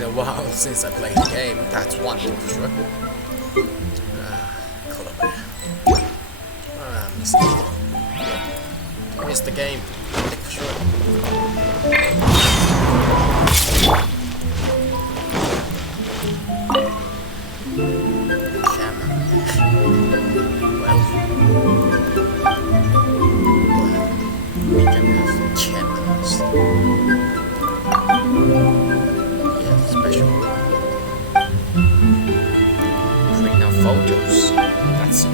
been a while since I played the game, that's one thing for sure. Color. I missed the game, one thing for sure. We can have channels. Yeah, special. Print out photos. That's it.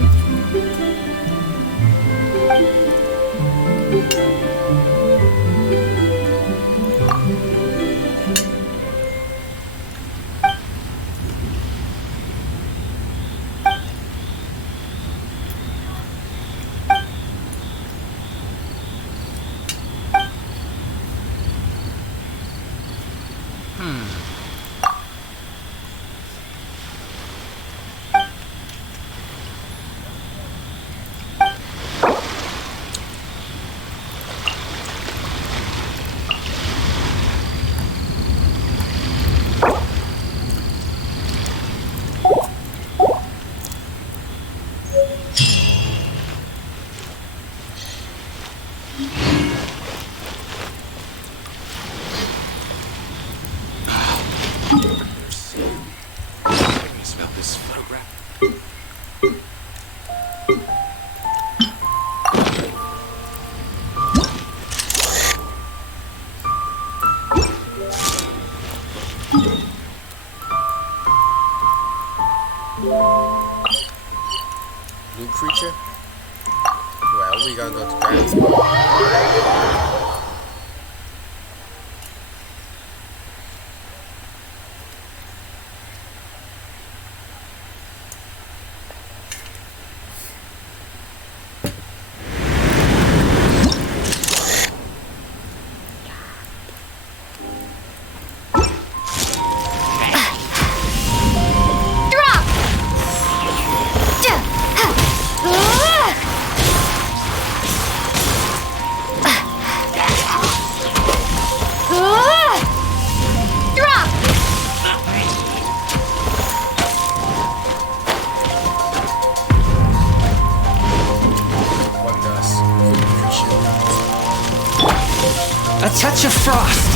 Blue creature? Well, we gotta go to Grant's. A touch of frost.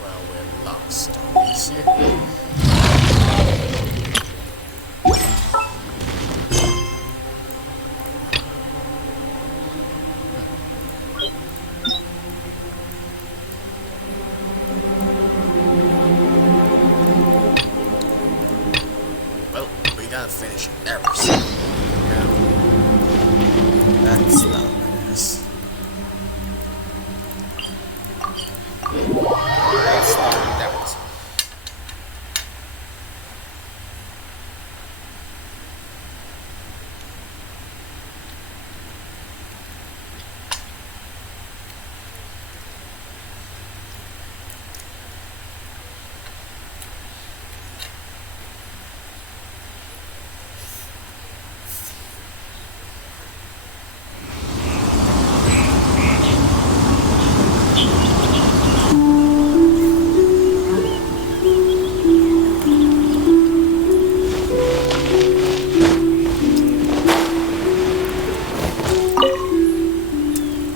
Well, we're lost. You see it? Well, we gotta finish everything. That's not nice. Let's start with that.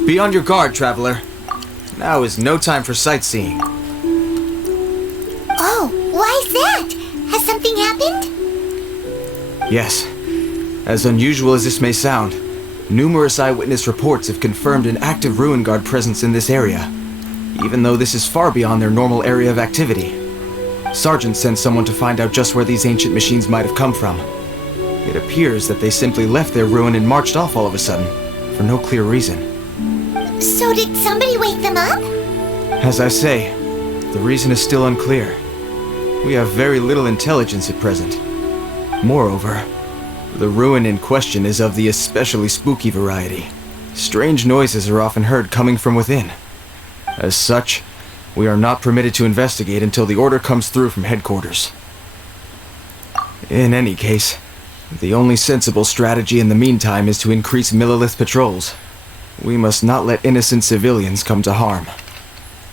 Be on your guard, traveler. Now is no time for sightseeing. Oh, why's that? Has something happened? Yes. As unusual as this may sound, numerous eyewitness reports have confirmed an active ruin guard presence in this area, even though this is far beyond their normal area of activity. Sergeant sent someone to find out just where these ancient machines might have come from. It appears that they simply left their ruin and marched off all of a sudden, for no clear reason. So did somebody wake them up? As I say, the reason is still unclear. We have very little intelligence at present. Moreover, the ruin in question is of the especially spooky variety. Strange noises are often heard coming from within. As such, we are not permitted to investigate until the order comes through from headquarters. In any case, the only sensible strategy in the meantime is to increase Millilith patrols. We must not let innocent civilians come to harm.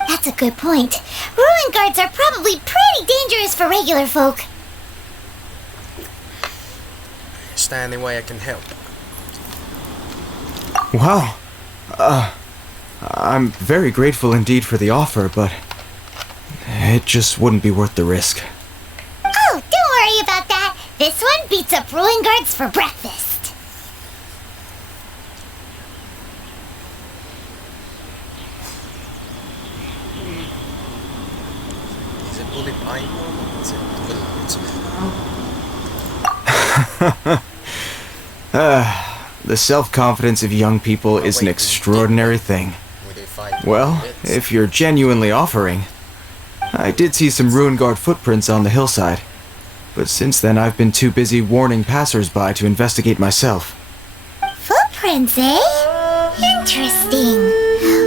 That's a good point. Ruin guards are probably pretty dangerous for regular folk. Is there any way I can help? Wow. I'm very grateful indeed for the offer, but it just wouldn't be worth the risk. Oh, don't worry about that. This one beats up ruin guards for breakfast. Is it bullet pine? Is it The self-confidence of young people is an extraordinary thing. Well, if you're genuinely offering, I did see some ruin guard footprints on the hillside, but since then I've been too busy warning passers-by to investigate myself. Footprints, eh? Interesting.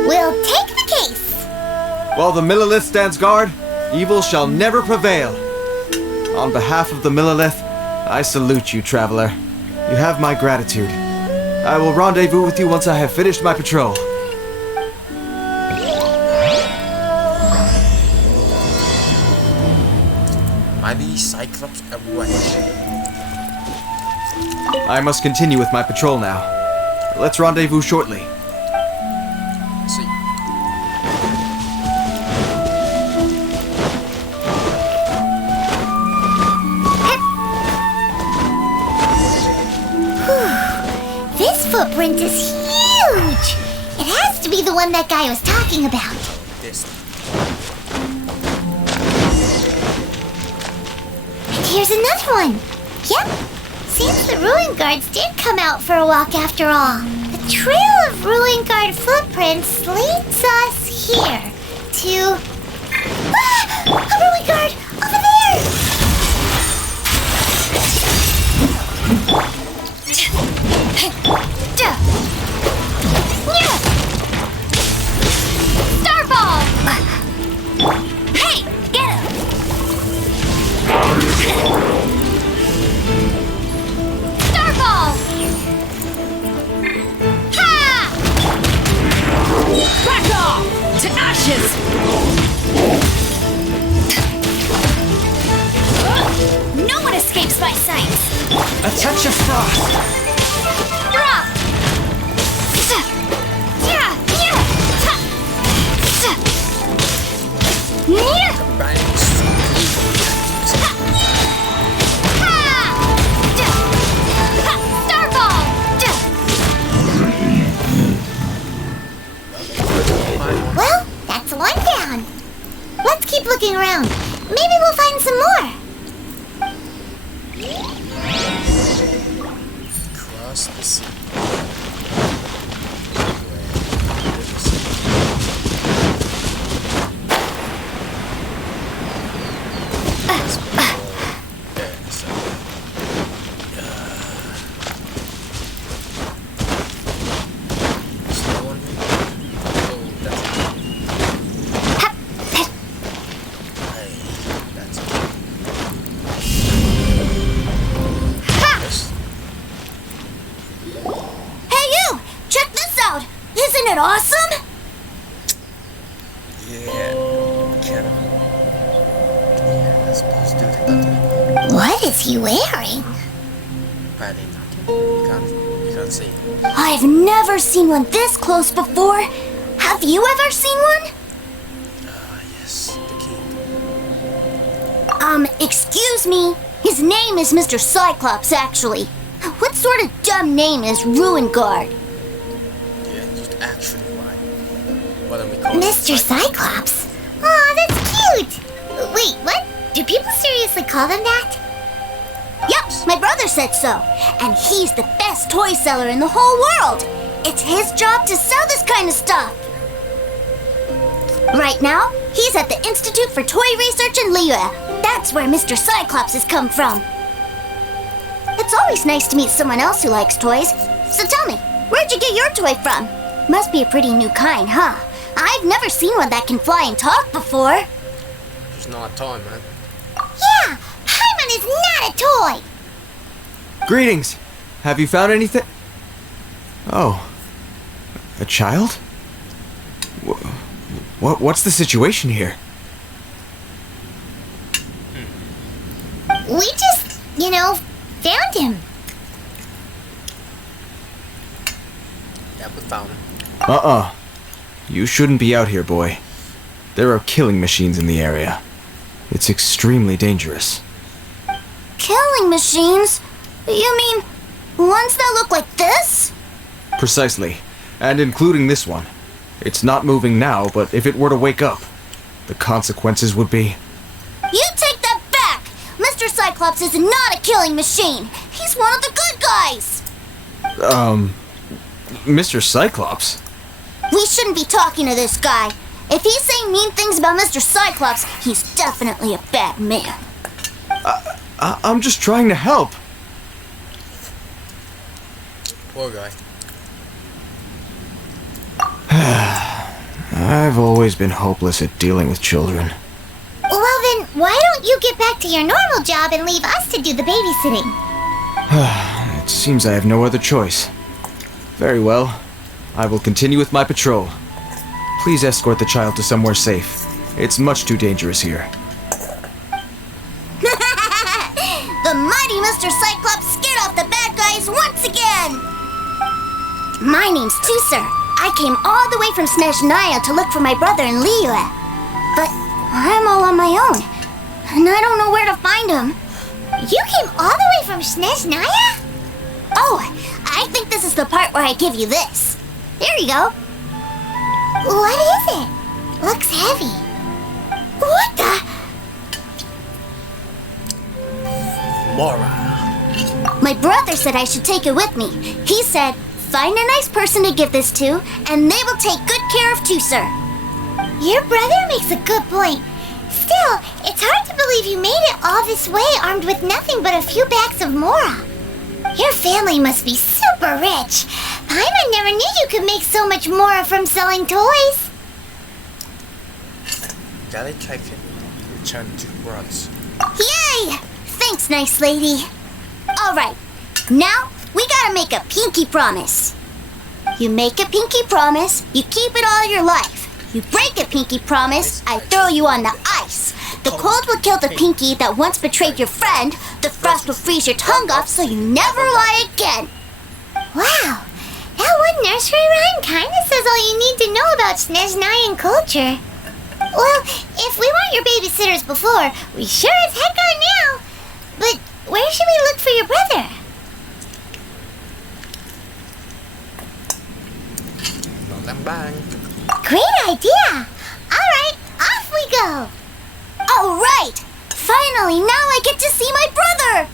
We'll take the case. While the Millilith stands guard, evil shall never prevail. On behalf of the Millilith, I salute you, traveler. You have my gratitude. I will rendezvous with you once I have finished my patrol. Maybe Cyclops away. I must continue with my patrol now. Let's rendezvous shortly. See. This footprint is huge. It has to be the one that guy was talking about. This. And here's another one. Yep. Seems the ruin guards did come out for a walk after all. The trail of ruin guard footprints leads us here to... Ah! A ruin guard! Over there! Starball! Hey! Get him! Starball! Ha! Back off! To ashes! No one escapes my sight! A touch of frost! Drop! looking around. Maybe we'll find some more. Cross the sea. Isn't it awesome? Yeah, I suppose do the What is he wearing? Probably nothing. You can't see it. I've never seen one this close before. Have you ever seen one? Yes, the king. Excuse me. His name is Mr. Cyclops, actually. What sort of dumb name is Ruin Guard? Yeah, just actually why? What am we calling Mr. Cyclops? Aw, that's cute! Wait, what? Do people seriously call them that? Yup, my brother said so. And he's the best toy seller in the whole world. It's his job to sell this kind of stuff. Right now, he's at the Institute for Toy Research in Liyue. That's where Mr. Cyclops has come from. It's always nice to meet someone else who likes toys. So tell me, where'd you get your toy from? Must be a pretty new kind, huh? I've never seen one that can fly and talk before. It's not a toy, man. Yeah, Paimon is not a toy. Greetings! Have you found anything? Oh. A child? What's the situation here? We just, found him. Yeah, we found him. You shouldn't be out here, boy. There are killing machines in the area. It's extremely dangerous. Killing machines? You mean ones that look like this? Precisely. And including this one. It's not moving now, but if it were to wake up, the consequences would be... You take that back! Mr. Cyclops is not a killing machine. He's one of the good guys. Mr. Cyclops? We shouldn't be talking to this guy. If he's saying mean things about Mr. Cyclops, he's definitely a bad man. I'm just trying to help. Poor guy. I've always been hopeless at dealing with children. Well then, why don't you get back to your normal job and leave us to do the babysitting? It seems I have no other choice. Very well. I will continue with my patrol. Please escort the child to somewhere safe. It's much too dangerous here. The mighty Mr. Cyclops scared off the bad guys once again! My name's Teucer. I came all the way from Snezhnaya to look for my brother in Liyue. But I'm all on my own, and I don't know where to find him. You came all the way from Snezhnaya? Oh, I think this is the part where I give you this. There you go. What is it? Looks heavy. What the? Mora. My brother said I should take it with me. He said, find a nice person to give this to, and they will take good care of Teucer. Your brother makes a good point. Still, it's hard to believe you made it all this way armed with nothing but a few bags of Mora. Your family must be super rich. Paimon never knew you could make so much Mora from selling toys. Gotta take it. Return to brothers. Yay! Thanks, nice lady. All right, now we gotta make a pinky promise. You make a pinky promise, you keep it all your life. You break a pinky promise, I throw you on the ice. The cold will kill the pinky that once betrayed your friend. The frost will freeze your tongue off so you never lie again. Wow, that one nursery rhyme kinda says all you need to know about Snezhnayan culture. Well, if we weren't your babysitters before, we sure as heck are now. But where should we look for your brother? Not them bang. Great idea! Alright, off we go! Finally, now I get to see my brother!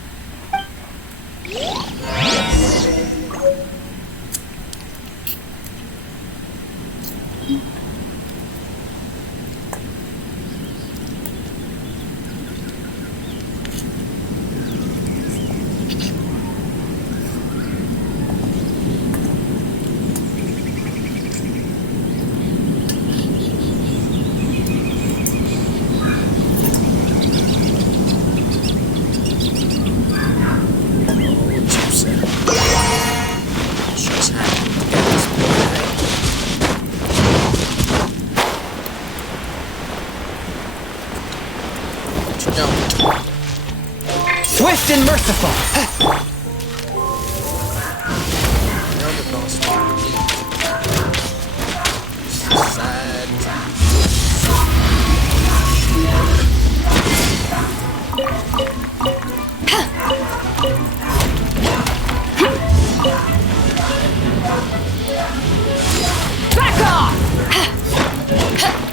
Swift and merciful! Back off!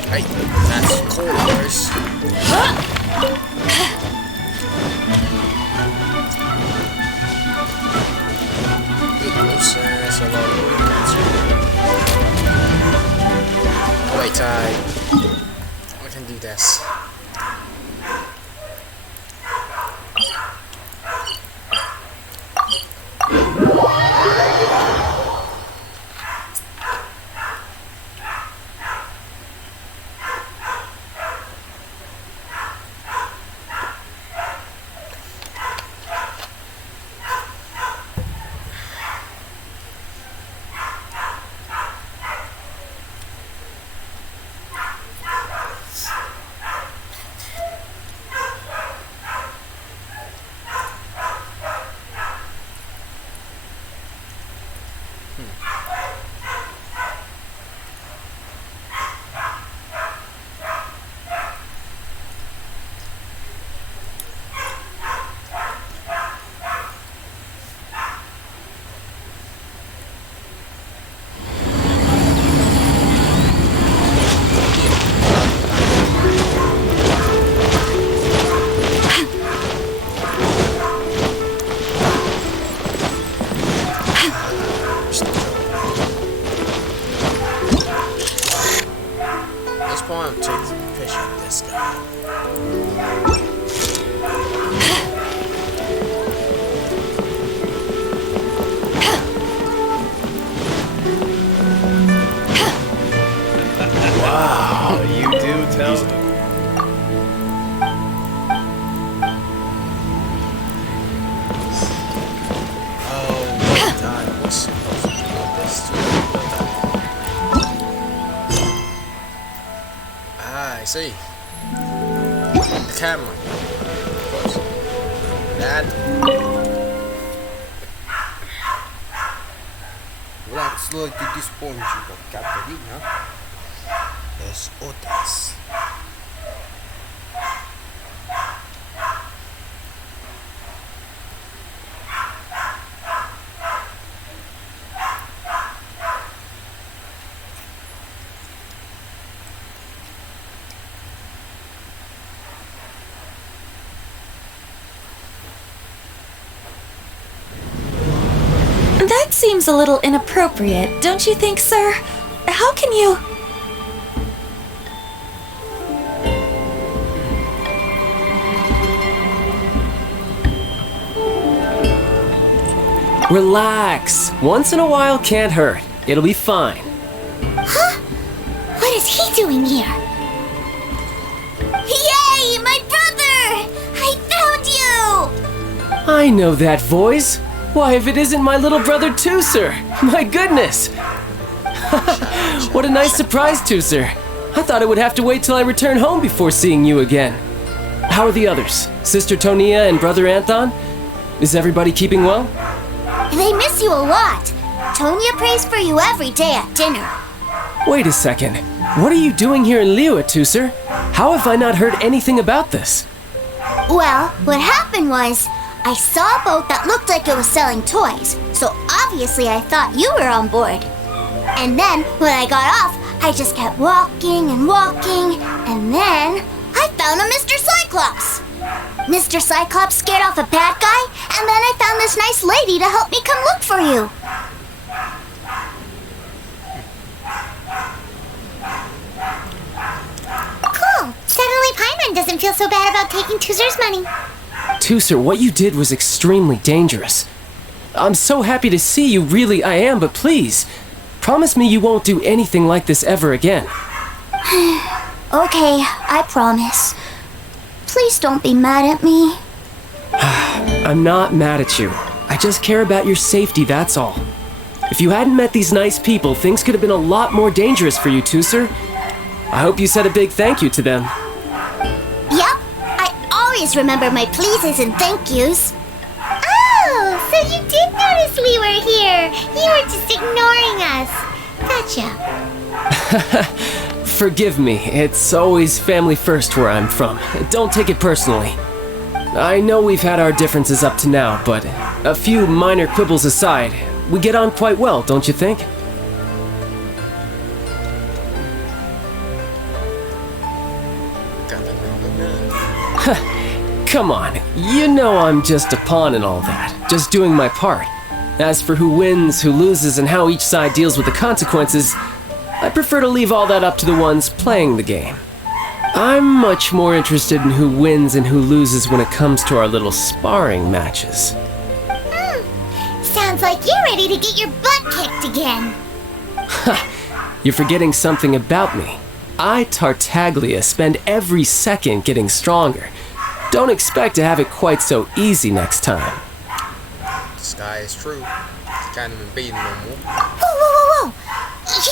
Hey, that's corners. Wait, I can do this. I see. The camera. Of course. That. Relax, look at this point you got Catarina. There's otras. That seems a little inappropriate, don't you think, sir? How can you... Relax. Once in a while can't hurt. It'll be fine. Huh? What is he doing here? Yay! My brother! I found you! I know that voice. Why, if it isn't my little brother Teucer! My goodness! What a nice surprise, Teucer. I thought I would have to wait till I return home before seeing you again. How are the others? Sister Tonia and Brother Anthon? Is everybody keeping well? They miss you a lot. Tonia prays for you every day at dinner. Wait a second. What are you doing here in Liyue, Teucer? How have I not heard anything about this? Well, what happened was, I saw a boat that looked like it was selling toys, so obviously I thought you were on board. And then, when I got off, I just kept walking and walking, and then I found a Mr. Cyclops. Mr. Cyclops scared off a bad guy, and then I found this nice lady to help me come look for you. Cool. Suddenly Paimon doesn't feel so bad about taking Teuzer's money. Teucer, what you did was extremely dangerous. I'm so happy to see you, really I am, but please, promise me you won't do anything like this ever again. Okay, I promise. Please don't be mad at me. I'm not mad at you. I just care about your safety, that's all. If you hadn't met these nice people, things could have been a lot more dangerous for you, Teucer. I hope you said a big thank you to them. Yep, I always remember my pleases and thank yous. Oh, so you did notice we were here. You were just ignoring us. Gotcha. Forgive me, it's always family first where I'm from. Don't take it personally. I know we've had our differences up to now, but a few minor quibbles aside, we get on quite well, don't you think? Come on, you know I'm just a pawn and all that, just doing my part. As for who wins, who loses, and how each side deals with the consequences, I prefer to leave all that up to the ones playing the game. I'm much more interested in who wins and who loses when it comes to our little sparring matches. Sounds like you're ready to get your butt kicked again. You're forgetting something about me. I, Tartaglia, spend every second getting stronger. Don't expect to have it quite so easy next time. This guy is true. It's kind of invading no more. Whoa, whoa, whoa, whoa.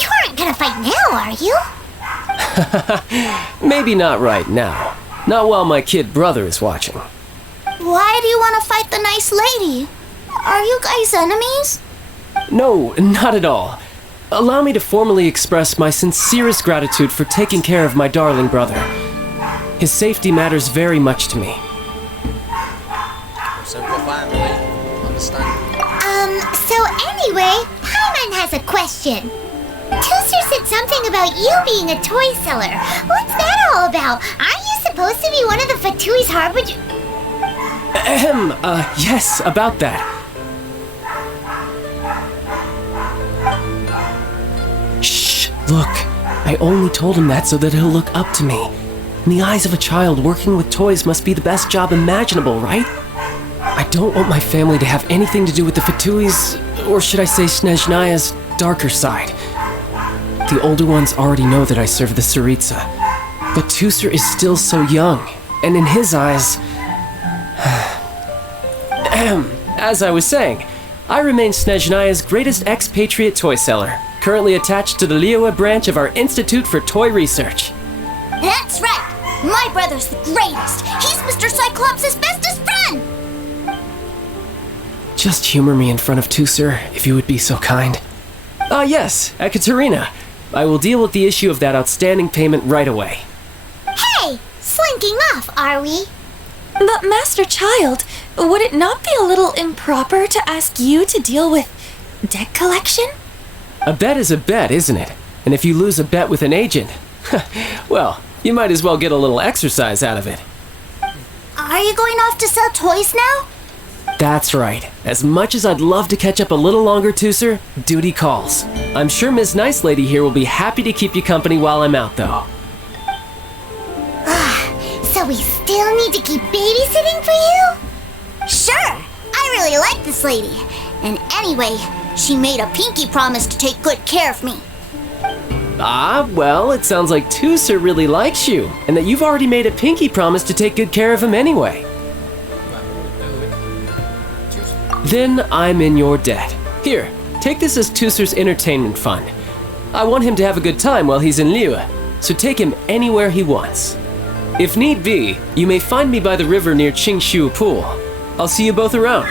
You aren't gonna fight now, are you? Maybe not right now. Not while my kid brother is watching. Why do you want to fight the nice lady? Are you guys enemies? No, not at all. Allow me to formally express my sincerest gratitude for taking care of my darling brother. His safety matters very much to me. Simple family. Understand? So anyway, Paimon has a question. Teucer said something about you being a toy seller. What's that all about? Aren't you supposed to be one of the Fatui's harbinger? Yes, about that. Shh, look. I only told him that so that he'll look up to me. In the eyes of a child, working with toys must be the best job imaginable, right? I don't want my family to have anything to do with the Fatui's, or should I say Snezhnaya's, darker side. The older ones already know that I serve the Tsaritsa, but Teucer is still so young, and in his eyes... As I was saying, I remain Snezhnaya's greatest expatriate toy seller, currently attached to the Liyue branch of our Institute for Toy Research. That's right! My brother's the greatest! He's Mr. Cyclops' bestest friend! Just humor me in front of Teucer, if you would be so kind. Yes, Ekaterina. I will deal with the issue of that outstanding payment right away. Hey! Slinking off, are we? But Master Childe, would it not be a little improper to ask you to deal with debt collection? A bet is a bet, isn't it? And if you lose a bet with an agent, well, you might as well get a little exercise out of it. Are you going off to sell toys now? That's right. As much as I'd love to catch up a little longer, Teucer, duty calls. I'm sure Miss Nice Lady here will be happy to keep you company while I'm out, though. So we still need to keep babysitting for you? Sure! I really like this lady. And anyway, she made a pinky promise to take good care of me. Ah, well, it sounds like Teucer really likes you, and that you've already made a pinky promise to take good care of him anyway. Then I'm in your debt. Here, take this as Teucer's entertainment fund. I want him to have a good time while he's in Liyue, so take him anywhere he wants. If need be, you may find me by the river near Qingshu Pool. I'll see you both around.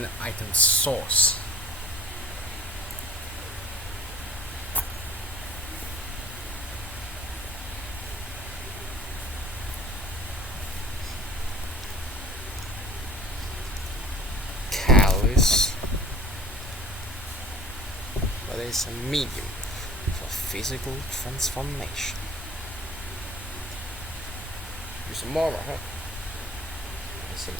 find the item source. Callus. But it's a medium for physical transformation. Use a Mora, huh? I see.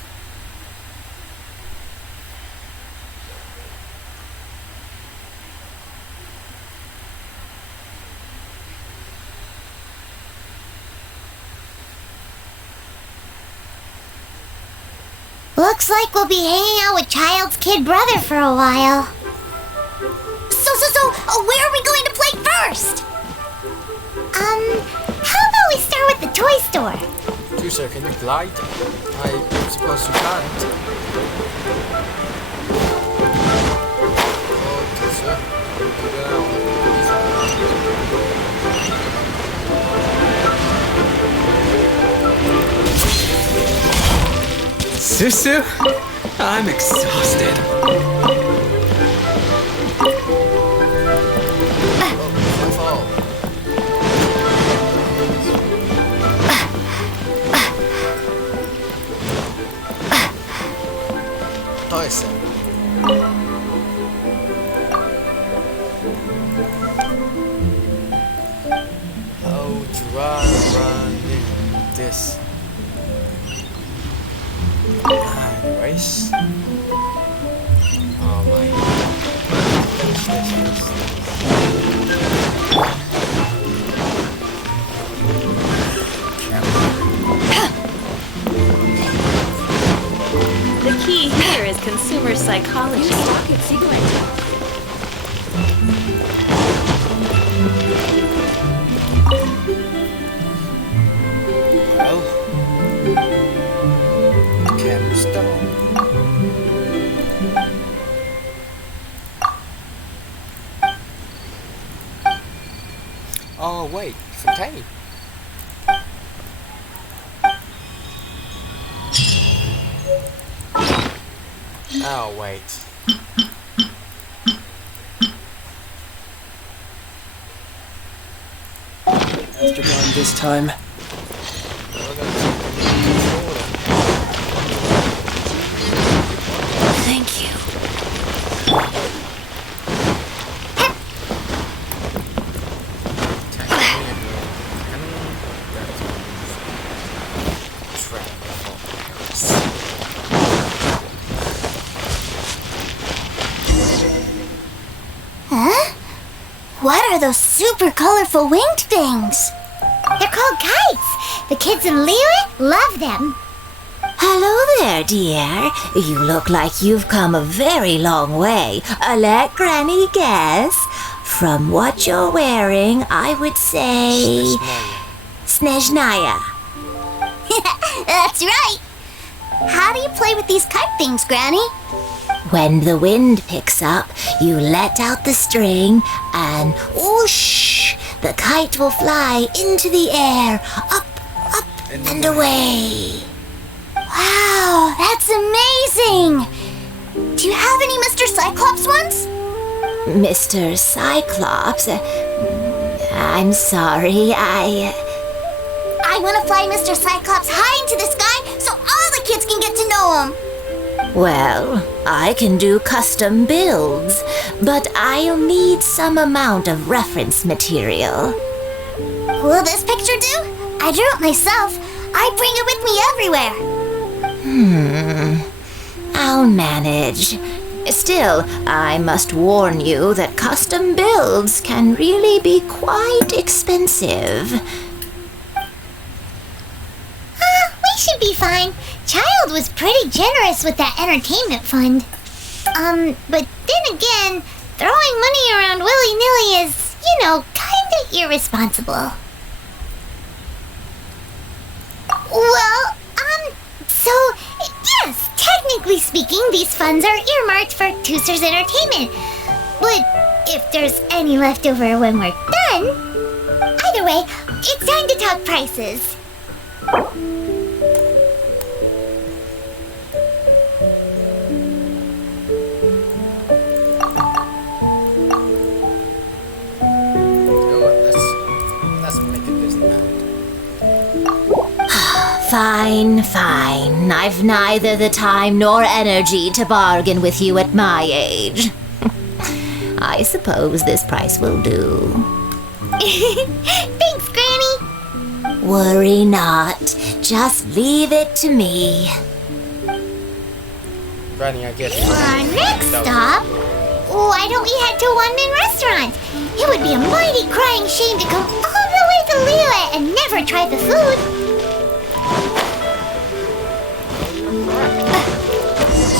Looks like we'll be hanging out with Childe's kid brother for a while. So, where are we going to play first? How about we start with the toy store? Teucer, can you glide? I'm supposed to can't. Oh, Teucer. Susu? I'm exhausted. Teucer. How do I run in this? Anyways. Oh my. Finish this The key here is consumer psychology. Stock at Sibling. Well, camera stone. Oh wait, fontaine. Oh wait. Master gone this time. Thank you. Huh? What are those super colorful winged things? They're called kites. The kids in Liyue love them. Hello there, dear. You look like you've come a very long way. Let Granny guess. From what you're wearing, I would say... Snezhnaya. That's right. How do you play with these kite things, Granny? When the wind picks up, you let out the string and whoosh! The kite will fly into the air, up, and away. Wow, that's amazing! Do you have any Mr. Cyclops ones? Mr. Cyclops? I'm sorry, I want to fly Mr. Cyclops high into the sky so all the kids can get to know him. Well, I can do custom builds, but I'll need some amount of reference material. Will this picture do? I drew it myself. I bring it with me everywhere. I'll manage. Still, I must warn you that custom builds can really be quite expensive. We should be fine. Childe was pretty generous with that entertainment fund. But then again, throwing money around willy-nilly is, kinda irresponsible. Well, so, yes, technically speaking, these funds are earmarked for Teucer's entertainment. But if there's any left over when we're done, either way, it's time to talk prices. make a Disneyland. Fine. I've neither the time nor energy to bargain with you at my age. I suppose this price will do. Thanks, Granny. Worry not. Just leave it to me. Granny, I guess. For our next stop, why don't we head to a one-man restaurant? It would be a mighty crying shame to come all the way to Liyue and never try the food.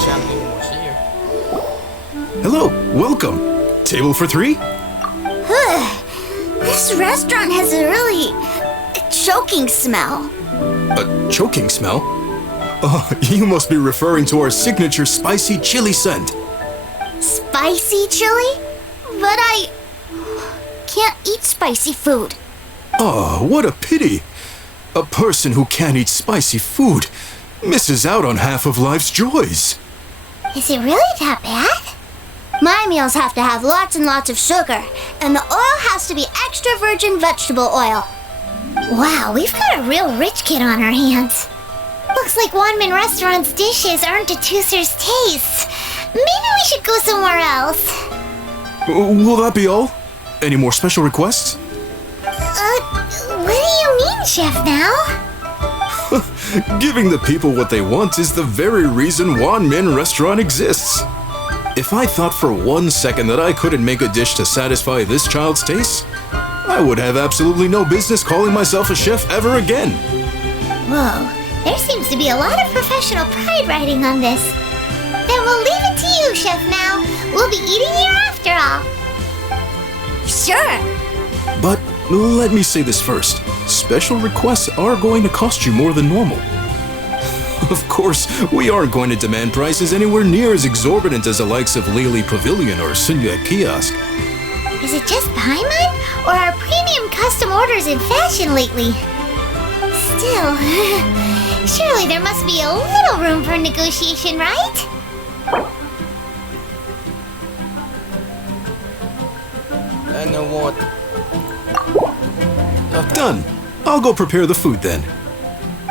Champagne was here. Hello, welcome. Table for 3? This restaurant has a really choking smell. A choking smell? Oh, you must be referring to our signature spicy chili scent. Spicy chili? But I can't eat spicy food. Oh, what a pity. A person who can't eat spicy food misses out on half of life's joys. Is it really that bad? My meals have to have lots and lots of sugar, and the oil has to be extra virgin vegetable oil. Wow, we've got a real rich kid on our hands. Looks like Wanman Restaurant's dishes aren't to Teucer's taste. Maybe we should go somewhere else. Will that be all? Any more special requests? What do you mean, Chef Now? Giving the people what they want is the very reason Wanmin Restaurant exists. If I thought for 1 second that I couldn't make a dish to satisfy this child's taste, I would have absolutely no business calling myself a chef ever again. Whoa, there seems to be a lot of professional pride riding on this. Then we'll leave it to you, Chef Now. We'll be eating here after all. Sure. But let me say this first. Special requests are going to cost you more than normal. Of course, we aren't going to demand prices anywhere near as exorbitant as the likes of Lily Pavilion or Sunya Kiosk. Is it just Paimon? Or are premium custom orders in fashion lately? Still, surely there must be a little room for negotiation, right? I know what. Done. I'll go prepare the food then.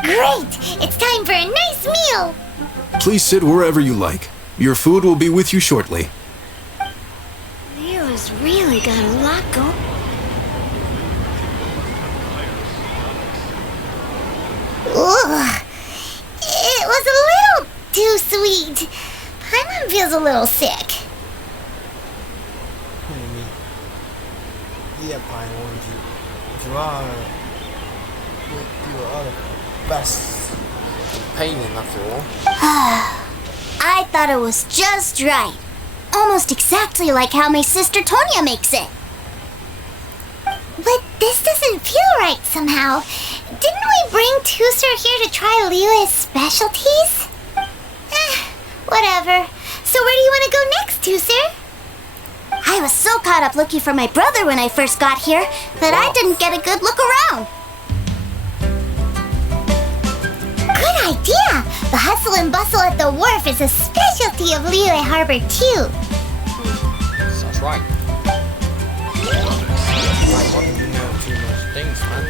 Great! It's time for a nice meal! Please sit wherever you like. Your food will be with you shortly. Leo's really got a lot going. Ugh. It was a little too sweet. Paimon feels a little sick. Yeah, Paimon, you are the best Painting after all. I thought it was just right. Almost exactly like how my sister Tonya makes it. But this doesn't feel right somehow. Didn't we bring Teucer here to try Liyue's specialties? Whatever. So where do you want to go next, Teucer? I was so caught up looking for my brother when I first got here that I didn't get a good look around. Good idea! The hustle and bustle at the wharf is a specialty of Liyue Harbor too. Sounds right. I want to know too much things, man.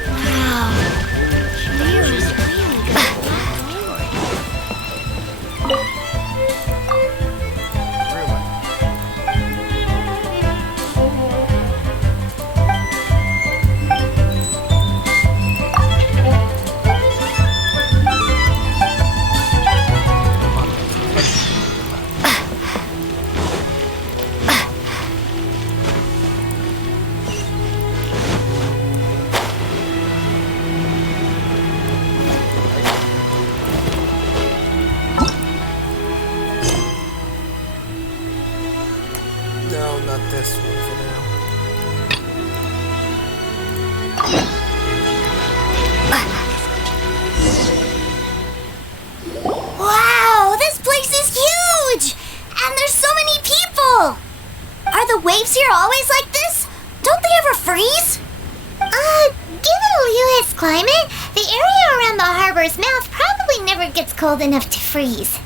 No, not this one for now. Wow, this place is huge! And there's so many people! Are the waves here always like this? Don't they ever freeze? Given Liyue's climate, the area around the harbor's mouth probably never gets cold enough to freeze.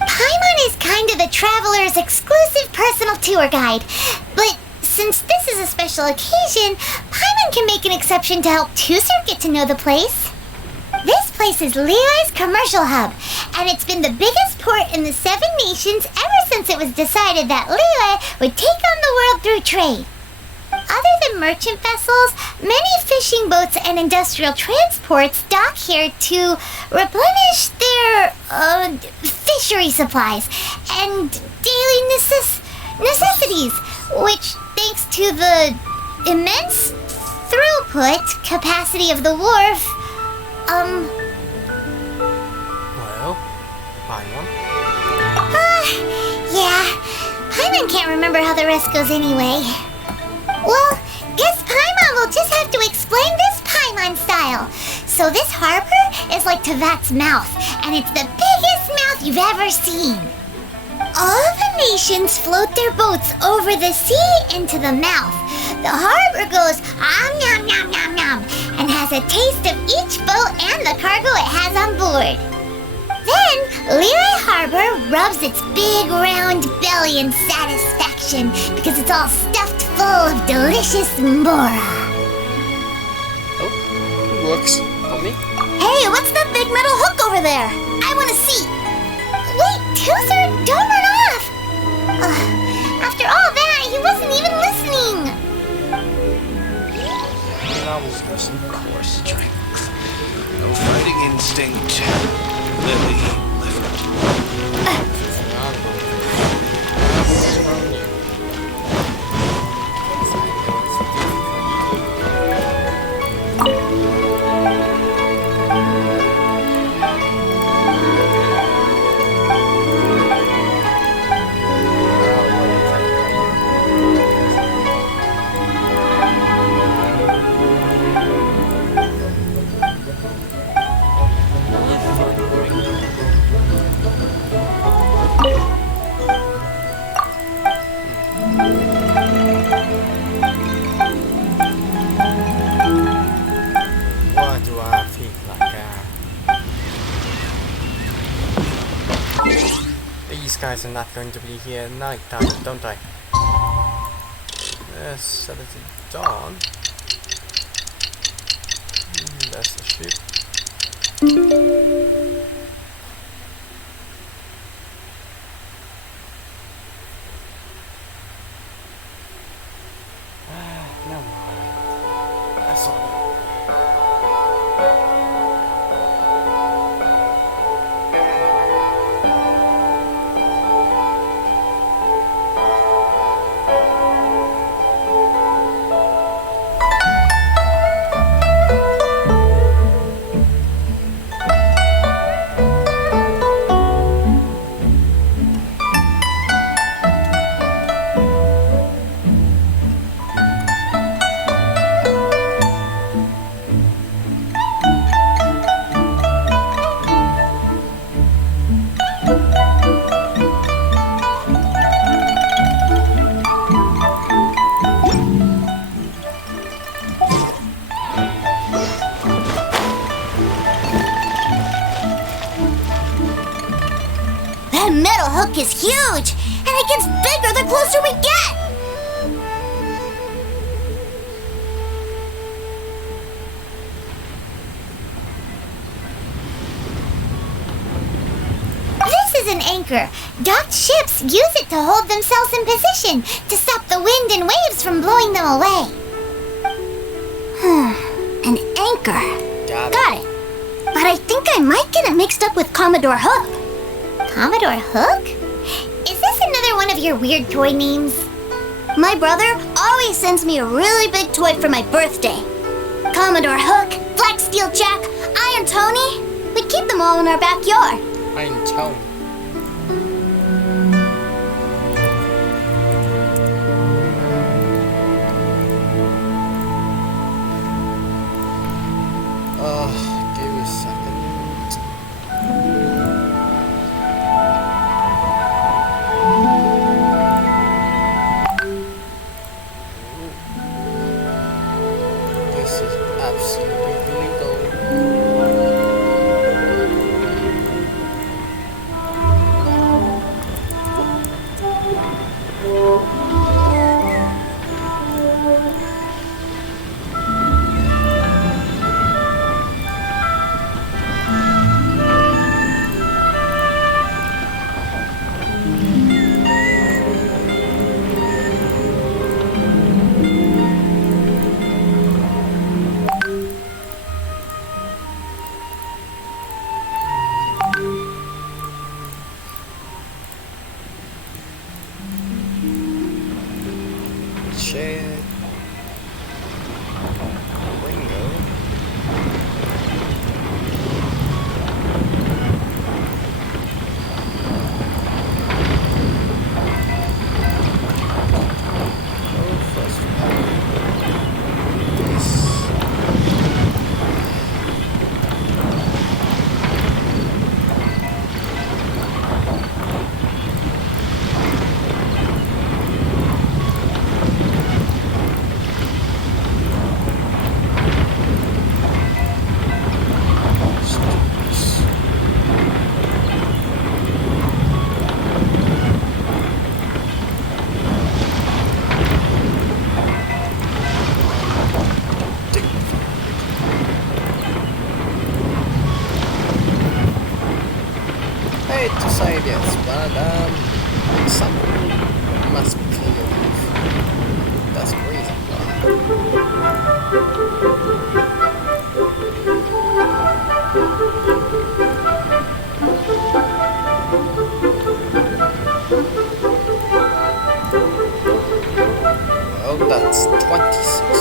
Paimon is kind of the traveler's exclusive personal tour guide, but since this is a special occasion, Paimon Paimon can make an exception to help Teucer get to know the place. This place is Leo's commercial hub, and it's been the biggest port in the 7 nations ever since it was decided that Leo would take on the world through trade. Other than merchant vessels, many fishing boats and industrial transports dock here to replenish their fishery supplies and daily necessities, which, thanks to the immense throughput capacity of the wharf, Well, Paimon. Yeah, Paimon can't remember how the rest goes anyway. Well, guess Paimon will just have to explain this Paimon style. So this harbor is like Teyvat's mouth, and it's the biggest mouth you've ever seen. All the nations float their boats over the sea into the mouth. The harbor goes nom nom nom nom and has a taste of each boat and the cargo it has on board. Then Leroy Harbor rubs its big round belly in satisfaction because it's all stuffed full of delicious mbora. Oh, works on me. Hey, what's that big metal hook over there? I want to see. Wait, Teucer, don't run off! After all that, he wasn't even listening. I was listening. Core strength. No fighting instinct. Lily left. Why do I feel like these guys are not going to be here at night time, don't they? Yes, set it to dawn. That's the ship. Never mind. That's all. That metal hook is huge, and it gets bigger the closer we get. This is an anchor. Docked ships use it to hold themselves in position to stop the wind and waves from blowing them away. An anchor. Got it. But I think I might get it mixed up with Commodore Hook. Commodore Hook? Is this another one of your weird toy names? My brother always sends me a really big toy for my birthday. Commodore Hook, Black Steel Jack, Iron Tony. We keep them all in our backyard. Iron Tone. Give me a second. This is absolutely illegal. hate to say this, but something must be clear. That's the reason why. Well, that's 26.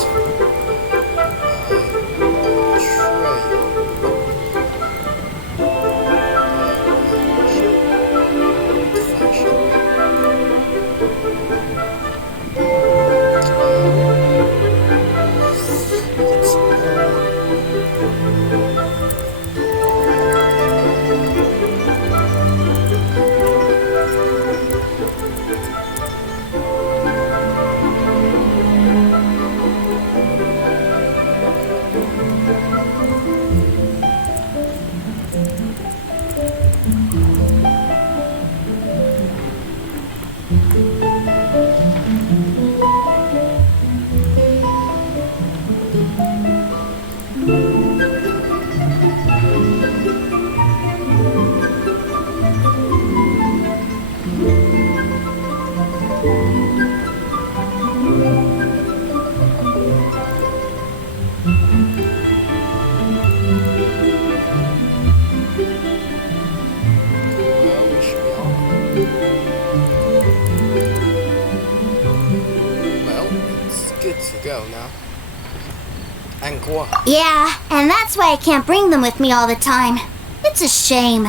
Yeah, and that's why I can't bring them with me all the time. It's a shame.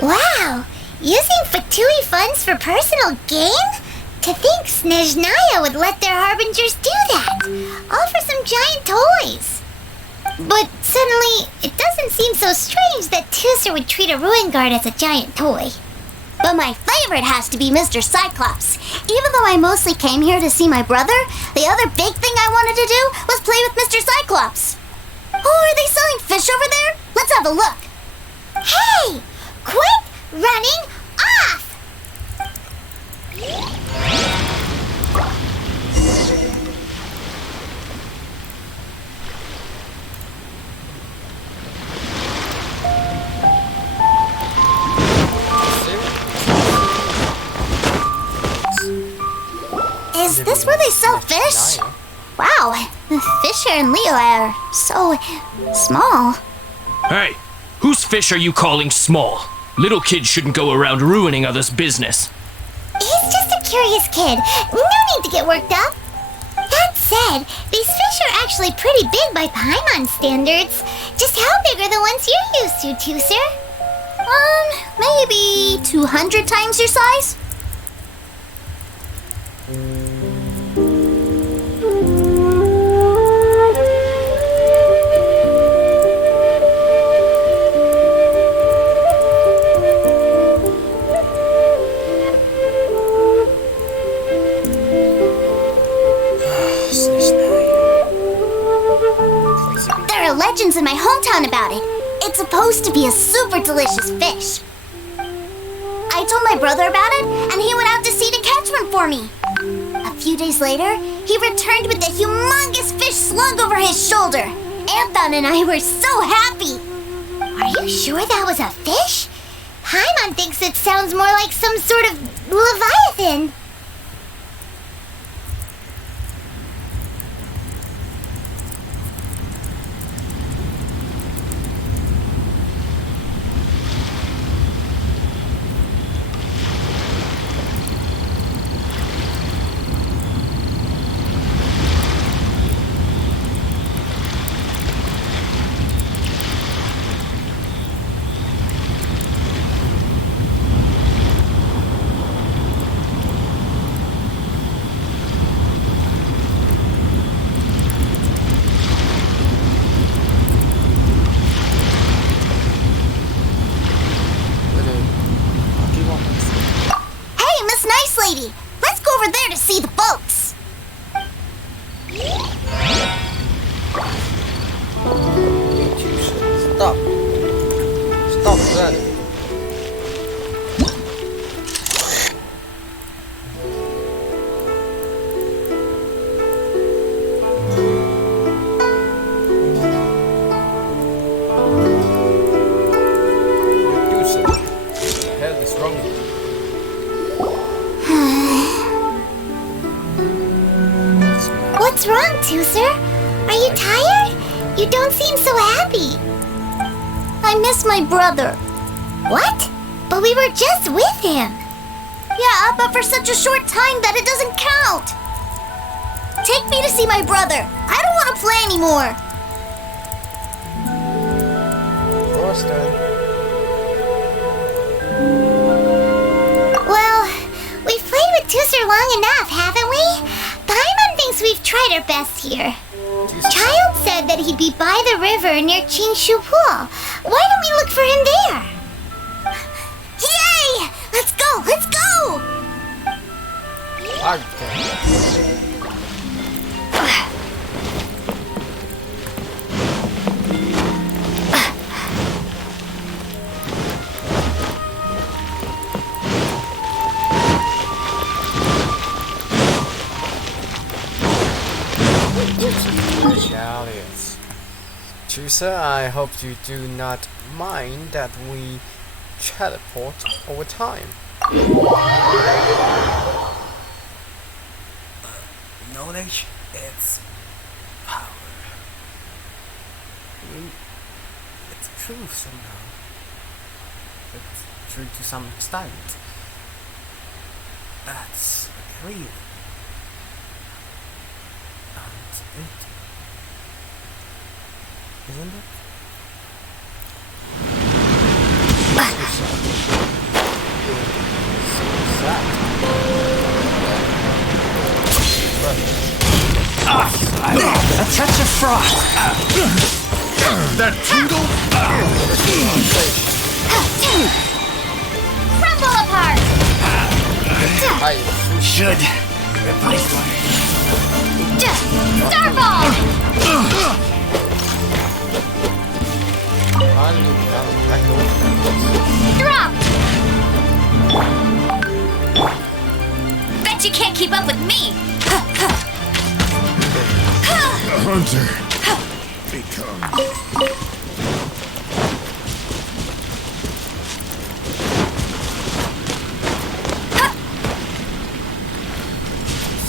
Wow, using Fatui funds for personal gain? To think Snezhnaya would let their harbingers do that, all for some giant toys. But suddenly, it doesn't seem so strange that Teucer would treat a ruin guard as a giant toy. But my favorite has to be Mr. Cyclops. Even though I mostly came here to see my brother, the other big thing I wanted to do was play with Mr. Cyclops. Oh, are they selling fish over there? Let's have a look. Hey! Quit running off! Is this where they sell fish? Wow, the fish here in Leo are so small. Hey, whose fish are you calling small? Little kids shouldn't go around ruining others' business. He's just a curious kid. No need to get worked up. That said, these fish are actually pretty big by Paimon standards. Just how big are the ones you're used to, Teucer? Maybe 200 times your size? There are legends in my hometown about it. It's supposed to be a super delicious fish. I told my brother about it, and he went out to sea to catch one for me. A few days later, he returned with a humongous fish slung over his shoulder. Anton and I were so happy. Are you sure that was a fish? Paimon thinks it sounds more like some sort of leviathan. don't seem so happy. I miss my brother. What? But we were just with him. Yeah, but for such a short time that it doesn't count. Take me to see my brother. I don't want to play anymore. Of course, then. Well, we've played with Teucer long enough, haven't we? Paimon thinks we've tried our best here. Childe said that he'd be by the river near Chinshu Pool. Why don't we look for him there? Yay! Let's go! Let's go! Chariots. Teucer, I hope you do not mind that we teleport over time. Knowledge, it's power. It's true somehow. It's true to some extent. That's real. And it isn't it? A touch of frost. That tingle? Crumble apart! Should replace one. Starball! Drop! Bet you can't keep up with me! The hunter becomes.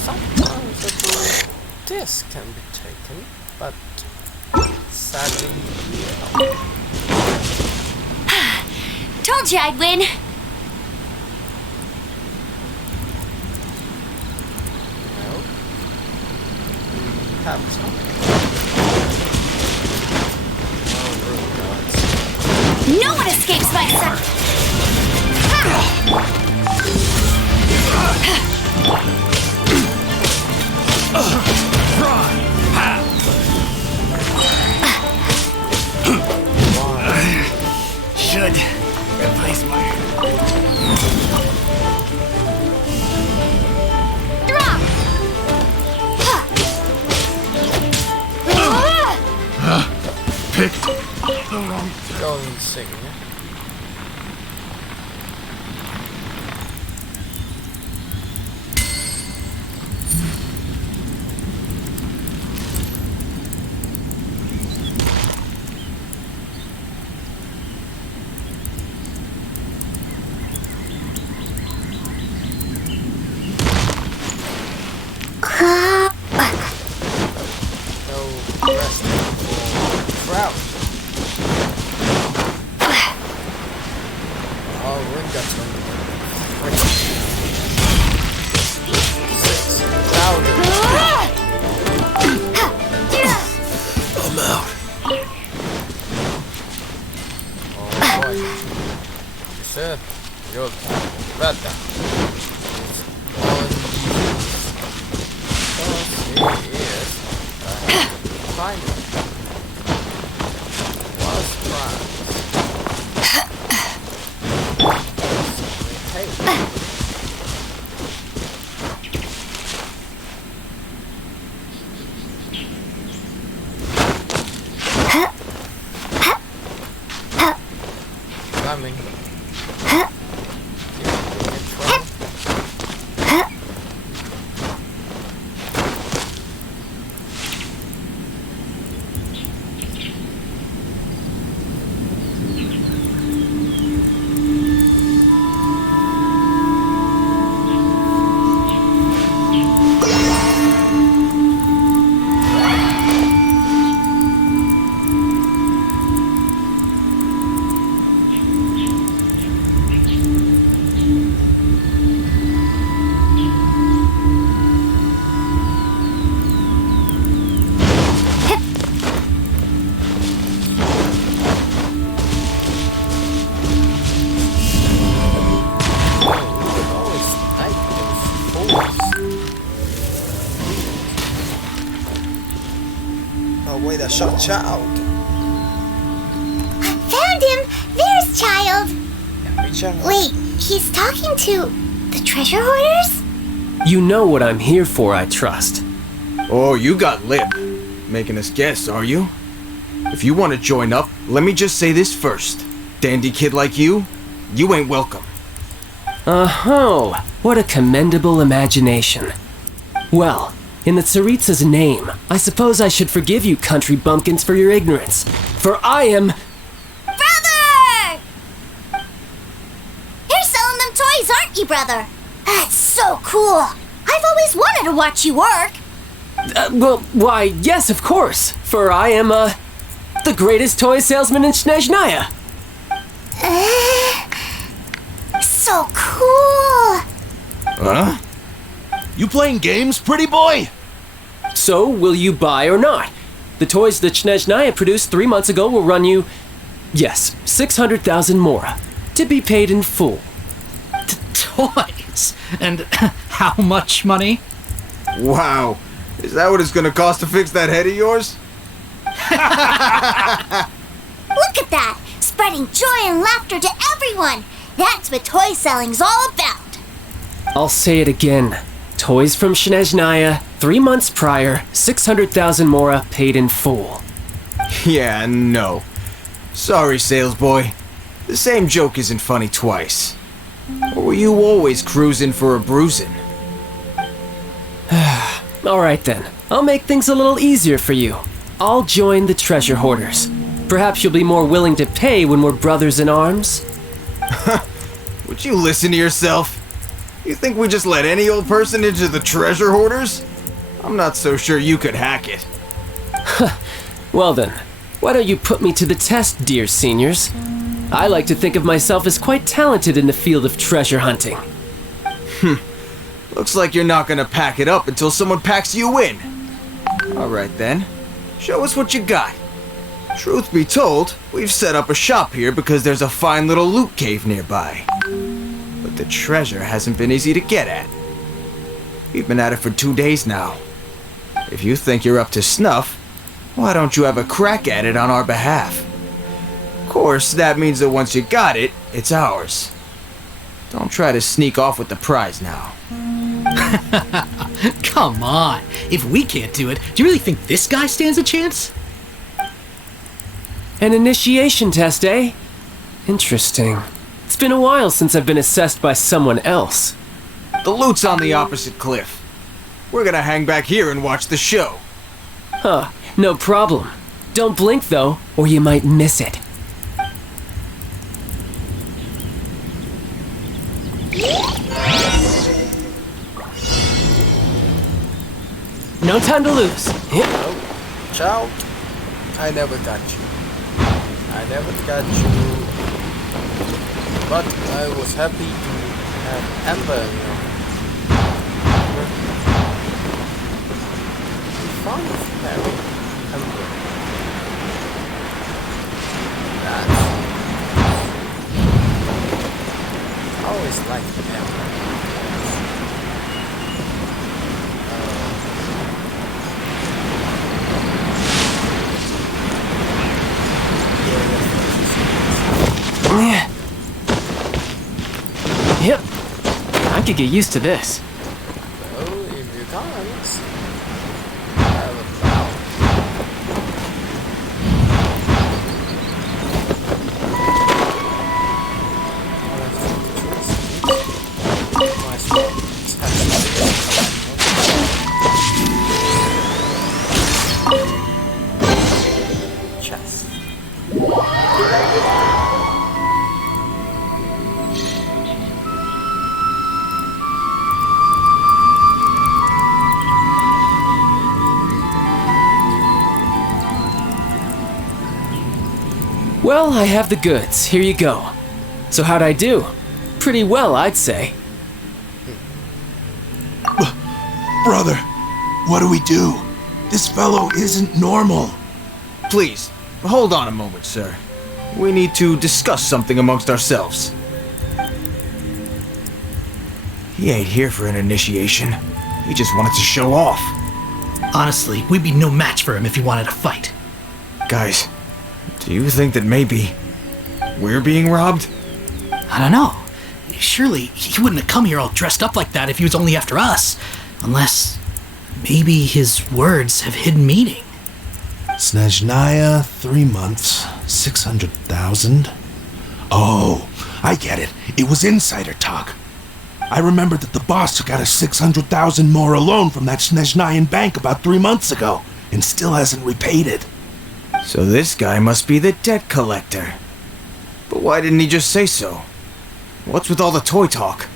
Sometimes this can be taken, but sadly, Told you I'd win! well, we have some. No one escapes my sight! Should replace my. Drop! Picked the wrong. Go and sing. Teucer, your brother is on because he is final. Was France. Coming. Child. Found him! There's Child! Child. Wait, he's talking to the treasure hoarders? You know what I'm here for, I trust. Oh, you got lip. Making us guess, are you? If you want to join up, let me just say this first. Dandy kid like you ain't welcome. Oh, what a commendable imagination. Well, in the Tsaritsa's name, I suppose I should forgive you country bumpkins for your ignorance. For I am... Brother! You're selling them toys, aren't you, brother? That's so cool. I've always wanted to watch you work. Why, yes, of course. For I am, the greatest toy salesman in Snezhnaya. So cool. Huh? You playing games, pretty boy? So, will you buy or not? The toys that Snezhnaya produced 3 months ago will run you, yes, 600,000 mora, to be paid in full. Toys? And how much money? Wow. Is that what it's gonna cost to fix that head of yours? Look at that! Spreading joy and laughter to everyone! That's what toy selling's all about! I'll say it again. Toys from Snezhnaya, 3 months prior, 600,000 mora paid in full. Yeah, no. Sorry, sales boy. The same joke isn't funny twice. Or were you always cruising for a bruising? Alright then, I'll make things a little easier for you. I'll join the treasure hoarders. Perhaps you'll be more willing to pay when we're brothers in arms? Would you listen to yourself? You think we just let any old person into the treasure hoarders? I'm not so sure you could hack it. Well then, why don't you put me to the test, dear seniors? I like to think of myself as quite talented in the field of treasure hunting. Looks like you're not gonna pack it up until someone packs you in. Alright then, show us what you got. Truth be told, we've set up a shop here because there's a fine little loot cave nearby. But the treasure hasn't been easy to get at. We've been at it for 2 days now. If you think you're up to snuff, why don't you have a crack at it on our behalf? Of course, that means that once you got it, it's ours. Don't try to sneak off with the prize now. Come on. If we can't do it, do you really think this guy stands a chance? An initiation test, eh? Interesting. It's been a while since I've been assessed by someone else. The loot's on the opposite cliff. We're gonna hang back here and watch the show. Huh, no problem. Don't blink though, or you might miss it. No time to lose. Child, I never got you. I never got you. But I was happy to have Amber, you know. Fun of having Amber. I always liked Amber. Yep. I could get used to this. Oh, if you can't, have a bow. My small chest. Well, I have the goods. Here you go. So how'd I do? Pretty well, I'd say. Brother, what do we do? This fellow isn't normal. Please, hold on a moment, sir. We need to discuss something amongst ourselves. He ain't here for an initiation. He just wanted to show off. Honestly, we'd be no match for him if he wanted to fight. Guys, do you think that maybe we're being robbed? I don't know. Surely he wouldn't have come here all dressed up like that if he was only after us. Unless maybe his words have hidden meaning. Snezhnaya, 3 months, 600,000. Oh, I get it. It was insider talk. I remember that the boss took out a 600,000 more loan from that Snezhnayan bank about 3 months ago, and still hasn't repaid it. So this guy must be the debt collector. But why didn't he just say so? What's with all the toy talk?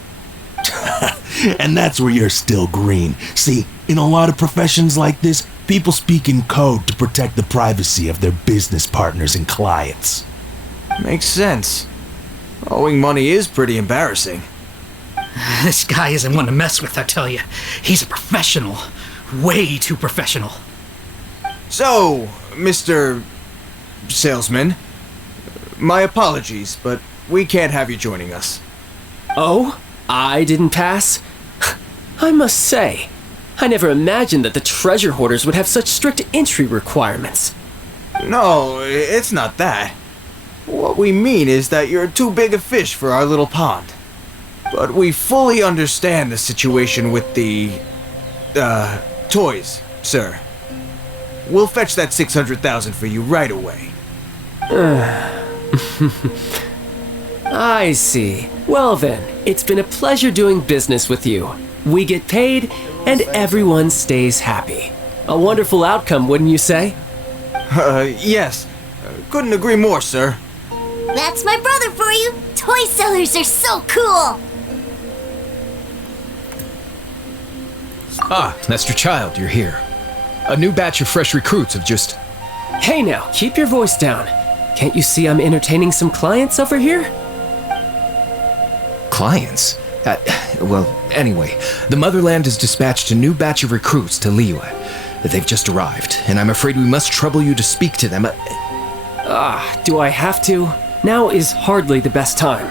And that's where you're still green. See, in a lot of professions like this, people speak in code to protect the privacy of their business partners and clients. Makes sense. Owing money is pretty embarrassing. This guy isn't one to mess with, I tell you. He's a professional. Way too professional. So, Mr. Salesman, my apologies, but we can't have you joining us. Oh? I didn't pass? I must say, I never imagined that the treasure hoarders would have such strict entry requirements. No, it's not that. What we mean is that you're too big a fish for our little pond. But we fully understand the situation with the, toys, sir. We'll fetch that 600,000 for you right away. I see. Well then, it's been a pleasure doing business with you. We get paid, and everyone stays happy. A wonderful outcome, wouldn't you say? Yes. Couldn't agree more, sir. That's my brother for you. Toy sellers are so cool. Ah, Master Childe, you're here. A new batch of fresh recruits have just... Hey now, keep your voice down. Can't you see I'm entertaining some clients over here? Clients? Well, anyway, the Motherland has dispatched a new batch of recruits to Liyue. They've just arrived, and I'm afraid we must trouble you to speak to them. Do I have to? Now is hardly the best time.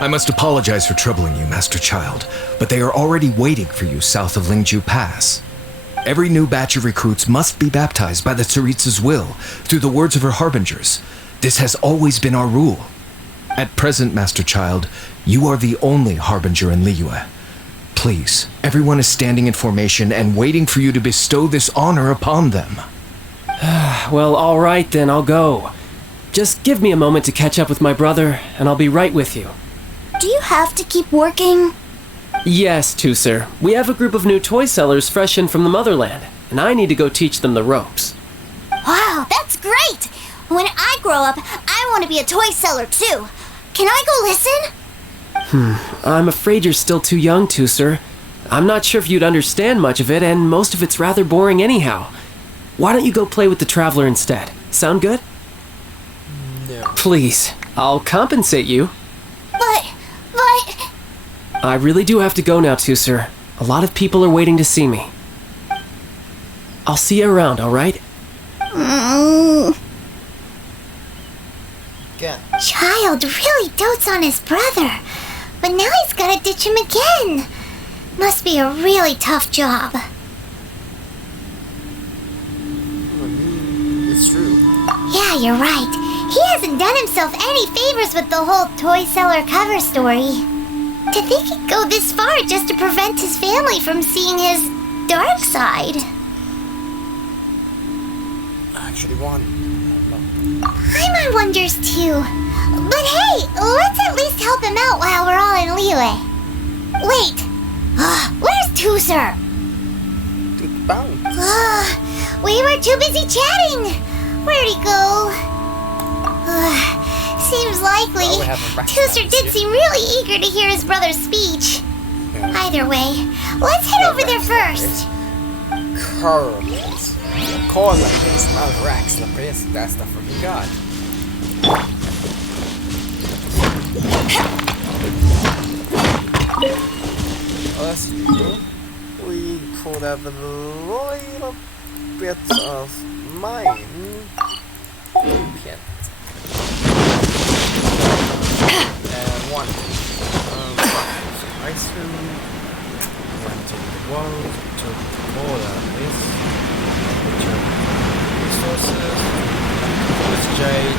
I must apologize for troubling you, Master Childe, but they are already waiting for you south of Lingju Pass. Every new batch of recruits must be baptized by the Tsaritsa's will, through the words of her harbingers. This has always been our rule. At present, Master Childe, you are the only harbinger in Liyue. Please, everyone is standing in formation and waiting for you to bestow this honor upon them. Well, all right then, I'll go. Just give me a moment to catch up with my brother, and I'll be right with you. Do you have to keep working? Yes, Teucer. We have a group of new toy sellers fresh in from the Motherland, and I need to go teach them the ropes. Wow, that's great! When I grow up, I want to be a toy seller too. Can I go listen? I'm afraid you're still too young, Teucer. I'm not sure if you'd understand much of it, and most of it's rather boring anyhow. Why don't you go play with the Traveler instead? Sound good? No. Please, I'll compensate you. But... I really do have to go now, Teucer. A lot of people are waiting to see me. I'll see you around, alright? Childe really dotes on his brother, but now he's gotta ditch him again. Must be a really tough job. It's true. Yeah, you're right. He hasn't done himself any favors with the whole toy seller cover story. To think he'd go this far just to prevent his family from seeing his dark side. Actually won. Paimon wonders too. But hey, let's at least help him out while we're all in Liyue. Wait, where's Teucer? We were too busy chatting. Where'd he go? Seems likely. Teucer did seem really eager to hear his brother's speech. Either way, let's head over there first. Corals. Call like this, not Rex. That's the freaking god. Let's do. We could have a little bit of mine. And one. Ice cream. Went to the world, took all of this. Resources.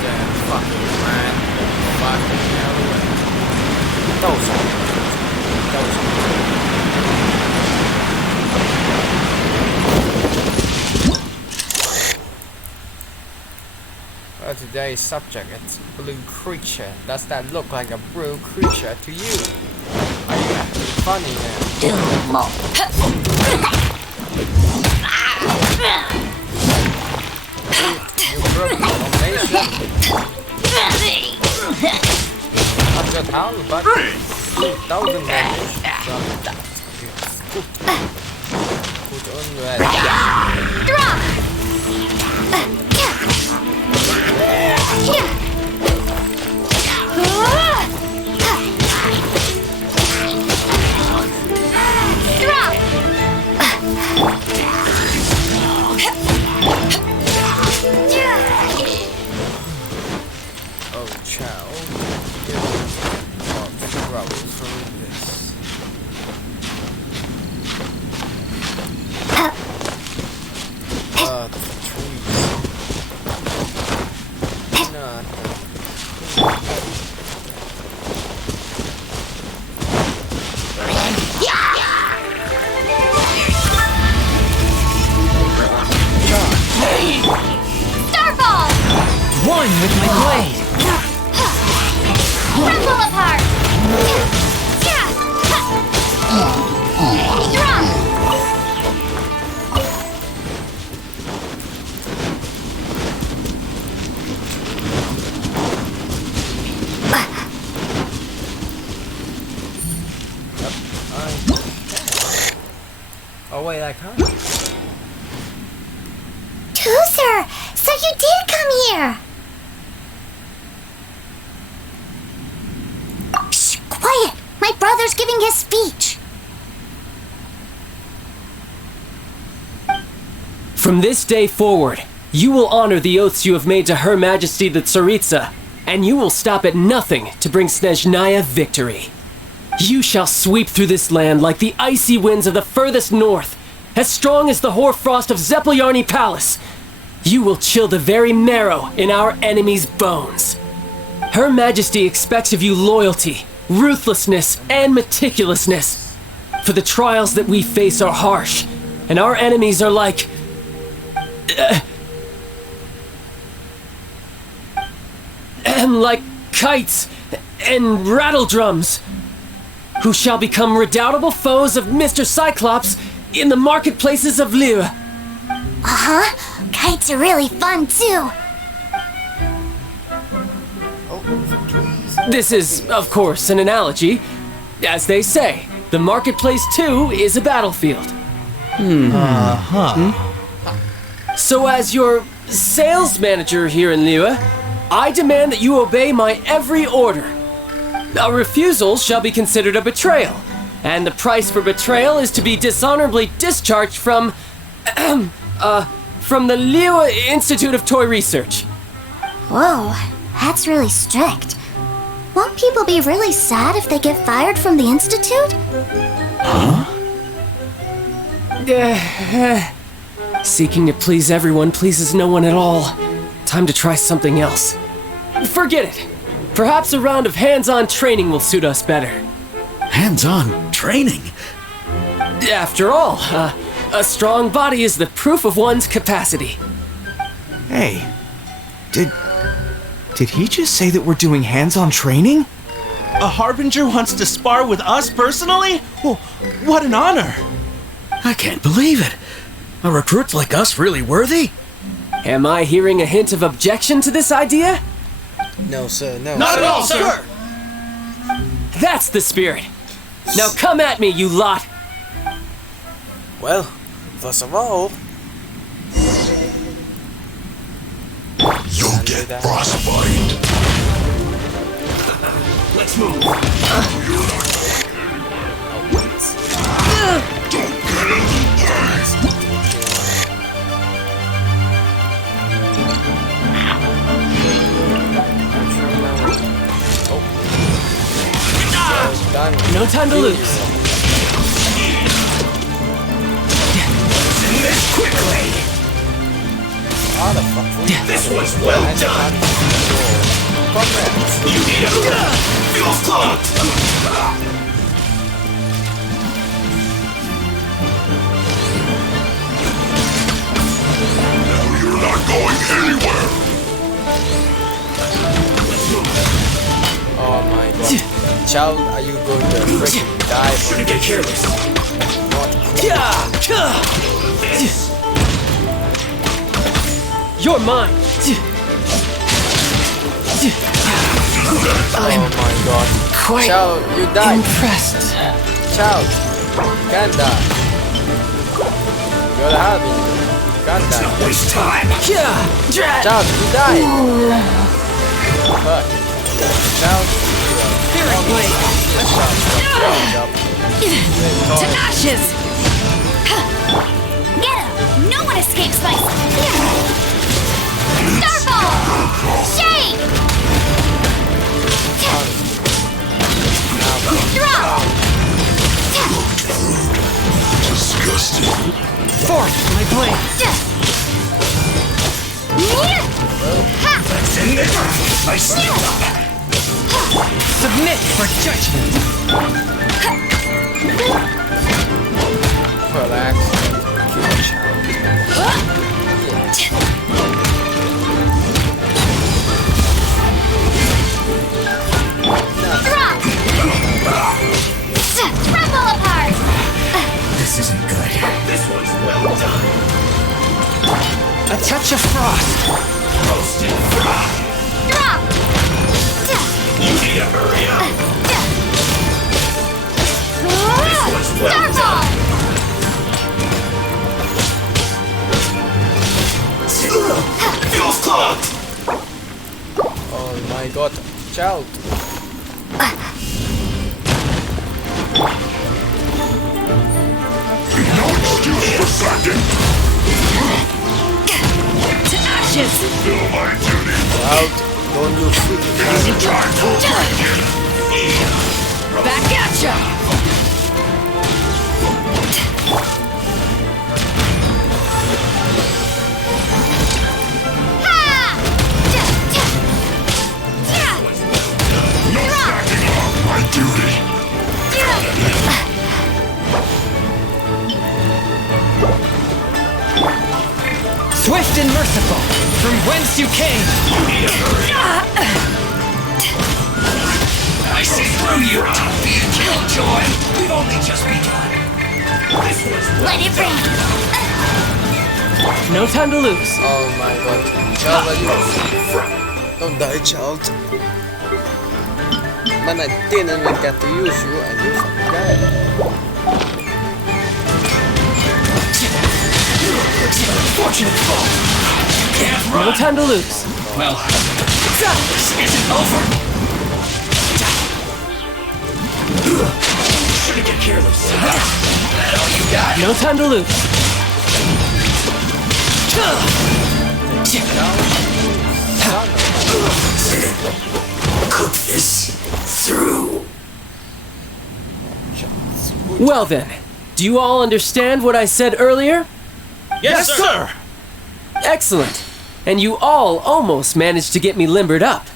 then fucking ran the fucking hell away. Teucer. Well, today's subject is blue creature. Does that look like a blue creature to you? Are you acting funny now? You broke the formation. Not just how, but 2,000 damage from that. Put on red. Drop! Oh, child, you want trouble from this. The trees. Not Starfall! One with my blade. Rumble apart! Drop! oh wait, I can't. Teucer! So you did come here! Shh! Quiet! My brother's giving his speech! From this day forward, you will honor the oaths you have made to Her Majesty the Tsaritsa, and you will stop at nothing to bring Snezhnaya victory. You shall sweep through this land like the icy winds of the furthest north, as strong as the hoarfrost of Zepelyarny Palace. You will chill the very marrow in our enemies' bones. Her Majesty expects of you loyalty, ruthlessness, and meticulousness. For the trials that we face are harsh, and our enemies are like kites and rattle drums, who shall become redoubtable foes of Mr. Cyclops in the marketplaces of Liyue. Uh-huh. Kites are really fun, too. This is, of course, an analogy. As they say, the marketplace too is a battlefield. So as your sales manager here in Liyue, I demand that you obey my every order. A refusal shall be considered a betrayal, and the price for betrayal is to be dishonorably discharged from the Liyue Institute of Toy Research. Whoa, that's really strict. Won't people be really sad if they get fired from the Institute? Seeking to please everyone pleases no one at all. Time to try something else. Forget it. Perhaps a round of hands-on training will suit us better. Hands-on training? After all, a strong body is the proof of one's capacity. Hey, did he just say that we're doing hands-on training? A Harbinger wants to spar with us personally? Well, what an honor! I can't believe it. Are recruits like us really worthy? Am I hearing a hint of objection to this idea? No, sir, no. Not at all, sir! That's the spirit. Now come at me, you lot! Well, first of all, you'll get frostbite. Let's move. Don't get in the way. No time to lose. Send this quickly. Motherfucker. This was well done. You need a feel clogged. Now you're not going anywhere. Oh my god. Child, are you going to freaking die? Shouldn't get careless. You're mine. Oh my god. Quite Child, you died. impressed. Child, you can't die. You're having. You can't die. Don't waste time. Child, you died. Fuck. Child, To ashes! Get him! No one escapes my spear! Starfall! Shake! Drop! Disgusting. Forth my blade. That's in there. I see. Submit for judgment. relax. Tremble apart! This isn't good. This one's well done. A touch of frost. Roasted fry. Drop! You need to hurry up. This one's well done. Fuel's clogged. Oh my god, Childe. No excuse for slacking. To ashes! Fulfill my duty. Childe, don't you It is time for break-in. Back at ya! No slacking off my duty. Swift and merciful, from whence you came. You need to hurry up. I see through you. Don't be a killjoy. We've only just begun. This was Let it rain! No time to lose. Oh my god. Childe, don't die, Childe. Man, I didn't even get to use you and you fucking died. Fortunate fall. Can't run. No time to lose. Well, this isn't over. Shouldn't get careless. That all you got? No time to lose. Cook this through. Well then, do you all understand what I said earlier? Yes, sir! Excellent. And you all almost managed to get me limbered up.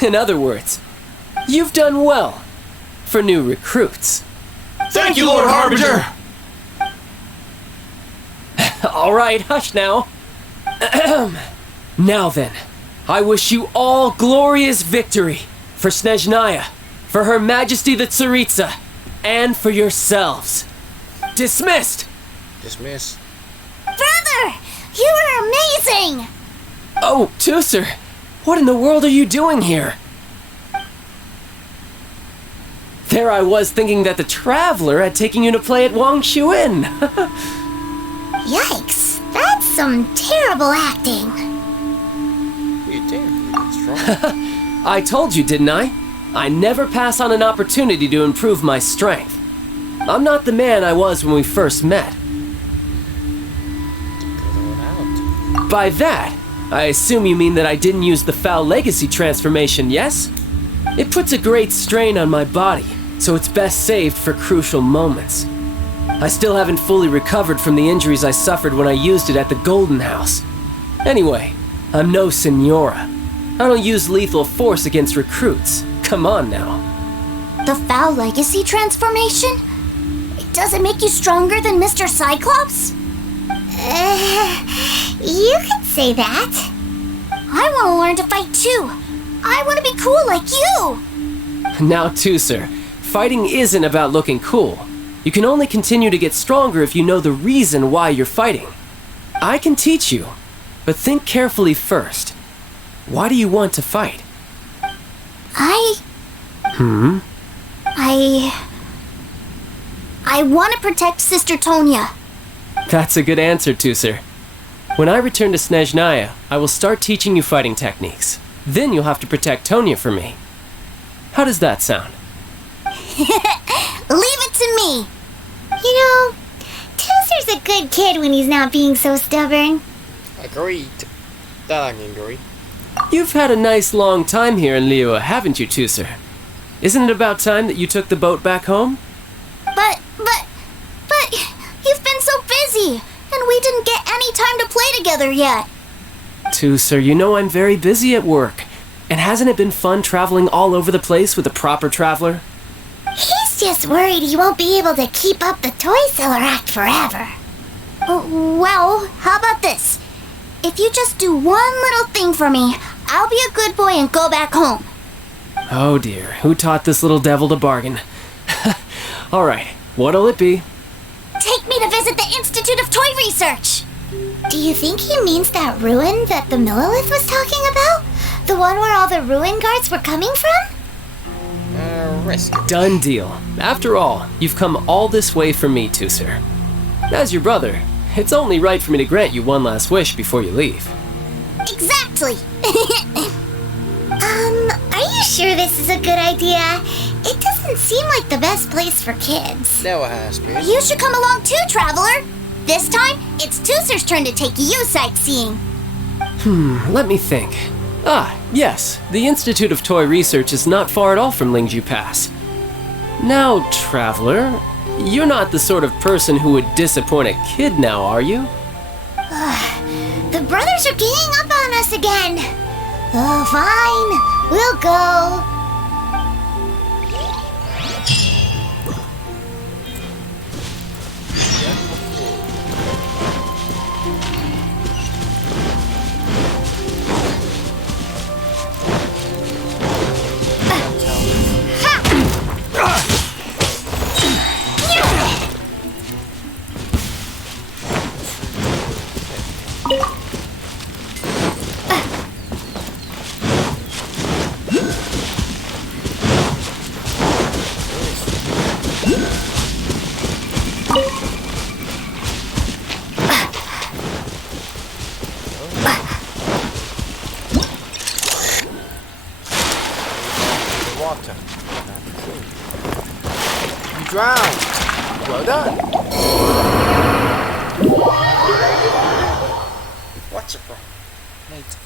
In other words, you've done well for new recruits. Thank you, Lord Harbinger! All right, hush now. Now then, I wish you all glorious victory for Snezhnaya, for Her Majesty the Tsaritsa, and for yourselves. Dismissed! Dismiss. Brother! You are amazing! Oh, Teucer, what in the world are you doing here? There I was thinking that the Traveler had taken you to play at Wang Xuan. Yikes! That's some terrible acting. You think that's wrong? I told you, didn't I? I never pass on an opportunity to improve my strength. I'm not the man I was when we first met. By that, I assume you mean that I didn't use the Foul Legacy transformation, yes? It puts a great strain on my body, so it's best saved for crucial moments. I still haven't fully recovered from the injuries I suffered when I used it at the Golden House. Anyway, I'm no senora. I don't use lethal force against recruits. Come on now. The Foul Legacy transformation? Does it make you stronger than Mr. Cyclops? You could say that. I want to learn to fight too. I want to be cool like you. Now, Teucer, fighting isn't about looking cool. You can only continue to get stronger if you know the reason why you're fighting. I can teach you, but think carefully first. Why do you want to fight? I want to protect Sister Tonya. That's a good answer, Teucer. When I return to Snezhnaya, I will start teaching you fighting techniques. Then you'll have to protect Tonya for me. How does that sound? Leave it to me. You know, Teucer's a good kid when he's not being so stubborn. Agreed. That I can agree. You've had a nice long time here in Liyue, haven't you, Teucer? Isn't it about time that you took the boat back home? But, you've been so busy, and we didn't get any time to play together yet. Teucer, you know I'm very busy at work. And hasn't it been fun traveling all over the place with a proper traveler? He's just worried he won't be able to keep up the toy seller act forever. Well, how about this? If you just do one little thing for me, I'll be a good boy and go back home. Oh dear, who taught this little devil to bargain? Alright, what'll it be? Take me to visit the Institute of Toy Research! Do you think he means that ruin that the Millilith was talking about? The one where all the ruin guards were coming from? Risk. Done deal. After all, you've come all this way for me, Teucer. As your brother, it's only right for me to grant you one last wish before you leave. Exactly! Are you sure this is a good idea? It doesn't seem like the best place for kids. Never has been. You should come along too, Traveler! This time, it's Teucer's turn to take you sightseeing. Let me think. Ah, yes, the Institute of Toy Research is not far at all from Lingju Pass. Now, Traveler, you're not the sort of person who would disappoint a kid now, are you? The brothers are ganging up on us again. Oh, fine. We'll go. Drown. Well done. What's your problem, mate?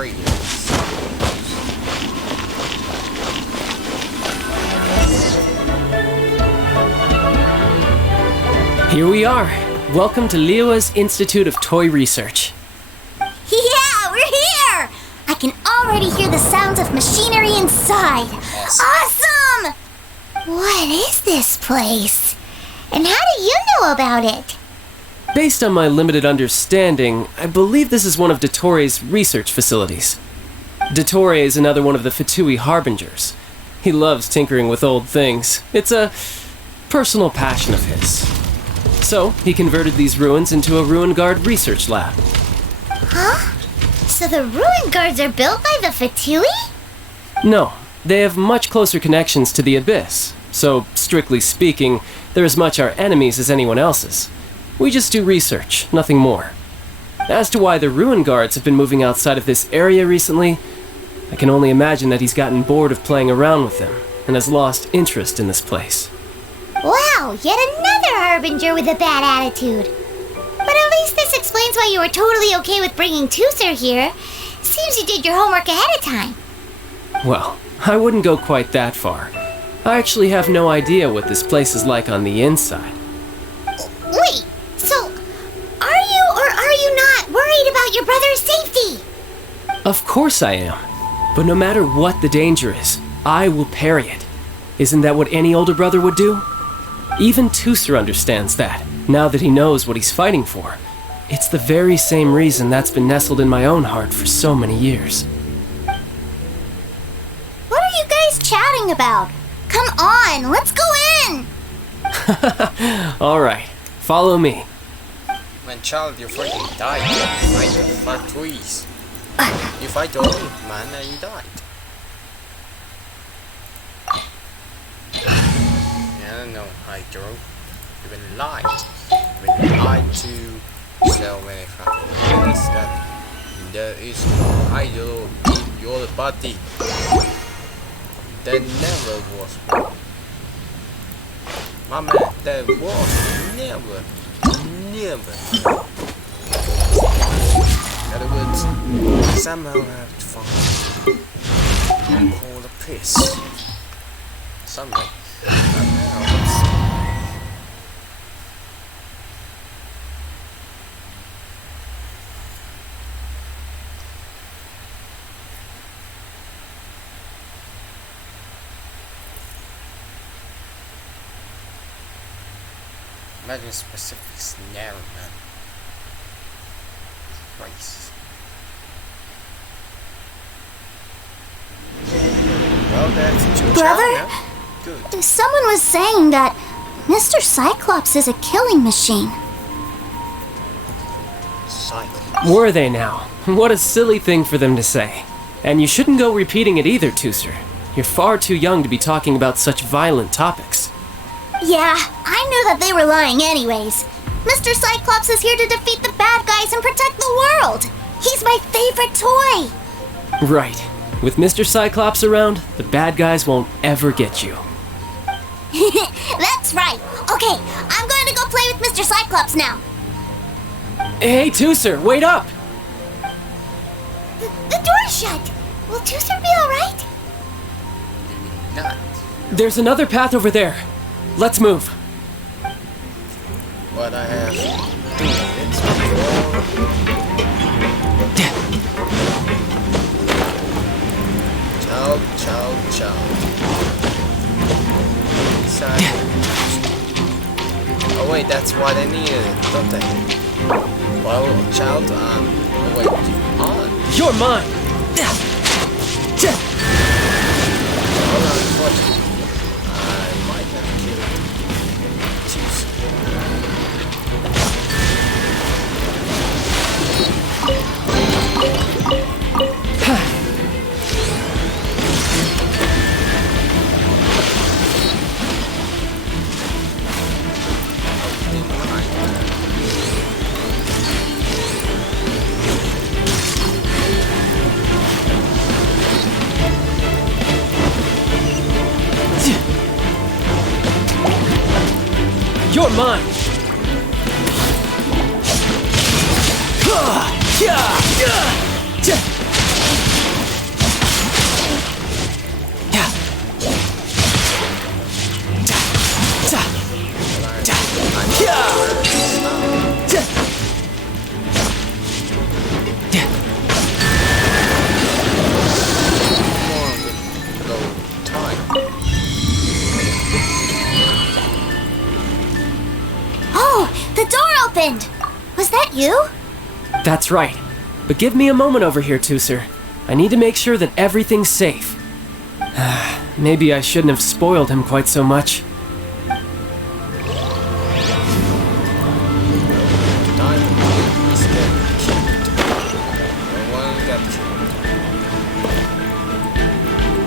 free. Here we are. Welcome to Liyue's Institute of Toy Research. Yeah, we're here! I can already hear the sounds of machinery inside. Awesome! What is this place? And how do you know about it? Based on my limited understanding, I believe this is one of Dottore research facilities. Dottore is another one of the Fatui Harbingers. He loves tinkering with old things. It's a personal passion of his. So, he converted these ruins into a Ruin Guard research lab. Huh? So the Ruin Guards are built by the Fatui? No, they have much closer connections to the Abyss. So, strictly speaking, they're as much our enemies as anyone else's. We just do research, nothing more. As to why the Ruin Guards have been moving outside of this area recently, I can only imagine that he's gotten bored of playing around with them and has lost interest in this place. Wow, yet another Harbinger with a bad attitude. But at least this explains why you were totally okay with bringing Teucer here. Seems you did your homework ahead of time. Well, I wouldn't go quite that far. I actually have no idea what this place is like on the inside. Wait, so are you or are you not worried about your brother's safety? Of course I am. But no matter what the danger is, I will parry it. Isn't that what any older brother would do? Even Teucer understands that, now that he knows what he's fighting for. It's the very same reason that's been nestled in my own heart for so many years. What are you guys chatting about? Come on, let's go in! Alright, follow me. Man, child, you freaking died. You fight the Fatuis. You fight the old man and you died. No, I don't. You've been lied. You've been lied to so many factors that there is no idol in your body. There never was one. My man, there was never. In other words, somehow I have to find all the piss. Someday. Imagine specific snare, man. Christ. Well, that's two Brother? Good. Someone was saying that Mr. Cyclops is a killing machine. Cyclops. Were they now? What a silly thing for them to say. And you shouldn't go repeating it either, Teucer. You're far too young to be talking about such violent topics. Yeah, I knew that they were lying anyways. Mr. Cyclops is here to defeat the bad guys and protect the world. He's my favorite toy. Right. With Mr. Cyclops around, the bad guys won't ever get you. That's right. Okay, I'm going to go play with Mr. Cyclops now. Hey, Teucer, wait up! The door's shut. Will Teucer be alright? Not. There's another path over there. Let's move. But I have 2 minutes before. Child. Inside. Oh wait, that's what I needed, don't they? Well, child, wait, on. You're mine! Well, unfortunately, I might have killed You're mine! Oh, the door opened! Was that you? That's right. But give me a moment over here, Teucer. I need to make sure that everything's safe. Maybe I shouldn't have spoiled him quite so much.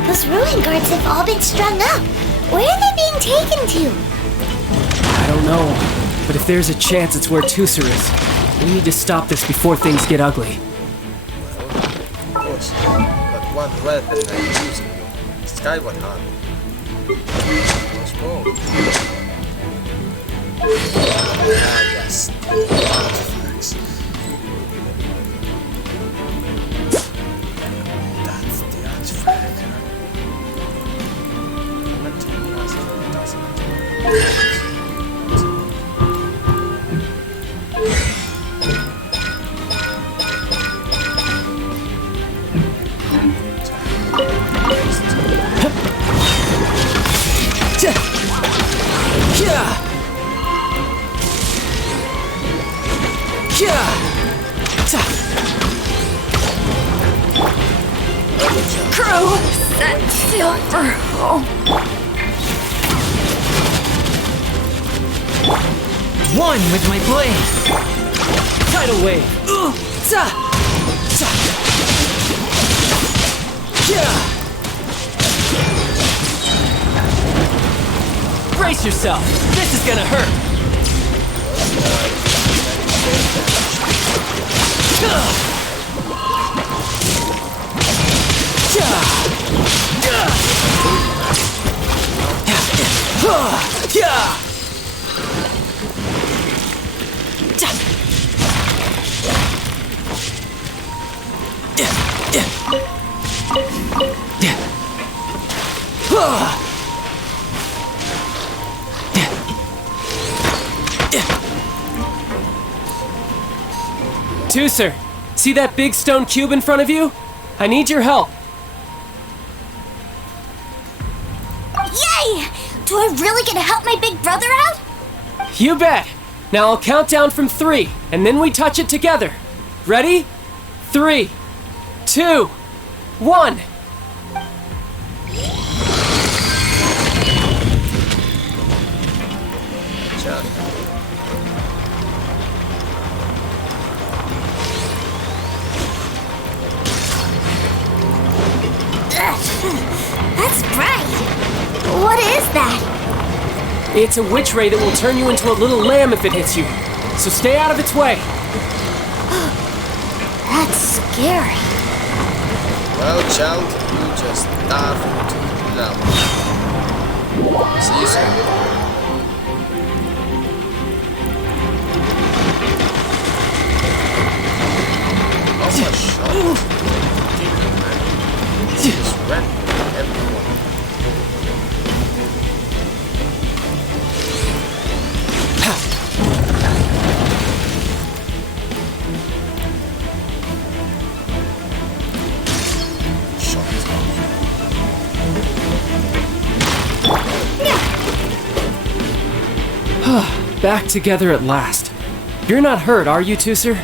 Those ruin guards have all been strung up. Where are they being taken to? I don't know, but if there's a chance it's where Teucer is, we need to stop this before things get ugly. Of course. But what weapon are you using? Skyward not. What's wrong? Ah, yes. Artifacts. That's the artifact. Crew, set sail for home. One with my blade. Tidal wave. Brace yourself. This is gonna hurt. Teucer, see that big stone cube in front of you? I need your help. Yay! Do I really get to help my big brother out? You bet. Now I'll count down from 3, and then we touch it together. Ready? 3, 2, 1. That's bright. What is that? It's a witch ray that will turn you into a little lamb if it hits you. So stay out of its way. That's scary. Well, child, you just dive into lava. See you soon. Oh my shot. Just ran everyone. Back together at last. You're not hurt, are you, Teucer?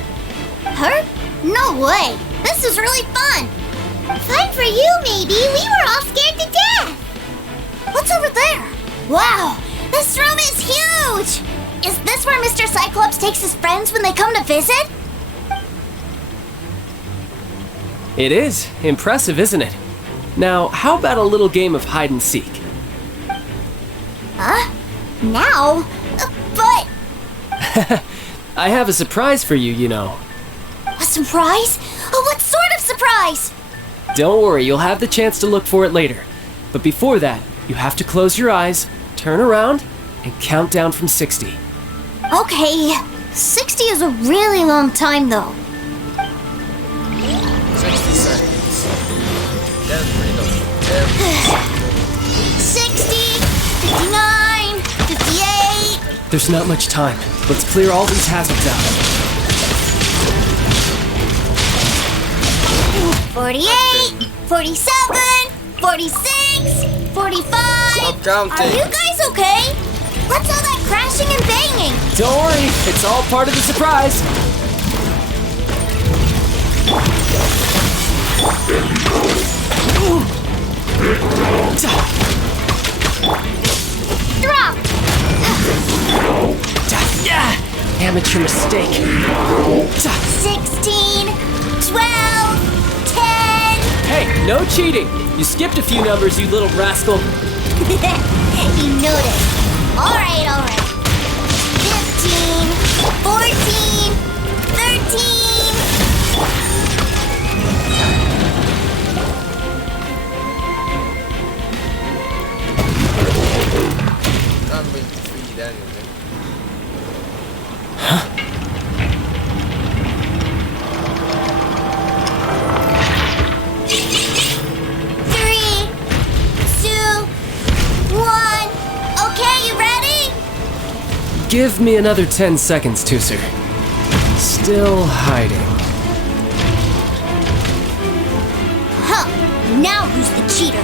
Hurt? No way. This is really fun. Fun for you, maybe. We were all scared to death. What's over there? Wow, this room is huge. Is this where Mr. Cyclops takes his friends when they come to visit? It is. Impressive, isn't it? Now, how about a little game of hide and seek? Huh? Now? But... I have a surprise for you, you know. A surprise? What sort of surprise? Don't worry, you'll have the chance to look for it later. But before that, you have to close your eyes, turn around, and count down from 60. Okay, 60 is a really long time, though. 60 seconds. Then reload. 60, 59, 58, There's not much time. Let's clear all these hazards out. 48, 47, 46, 45. Stop counting. Are you guys okay? What's all that crashing and banging? Don't worry, it's all part of the surprise. Drop! Amateur mistake. 16, 12, 10. Hey, no cheating. You skipped a few numbers, you little rascal. You noticed. Alright. 15, 14, 13. Can't really defeat anything. Give me another 10 seconds, Teucer. Still hiding. Huh. Now who's the cheater?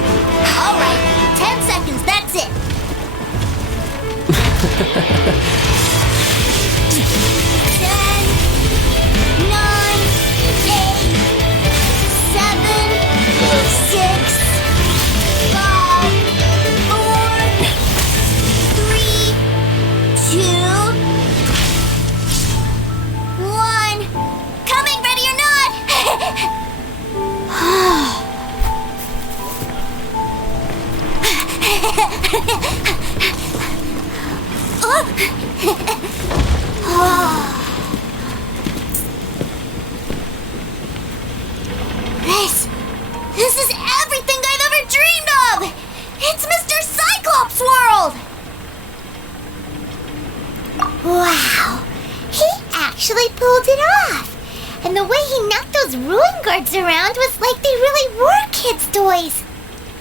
Alright, 10 seconds, that's it. 10, 9, 8, 7, 6, 5, 4, 3, 2, 1. Coming, ready or not? This is everything I've ever dreamed of! It's Mr. Cyclops' world! Wow, he actually pulled it off. And the way he knocked those ruin guards around was like they really were kids' toys.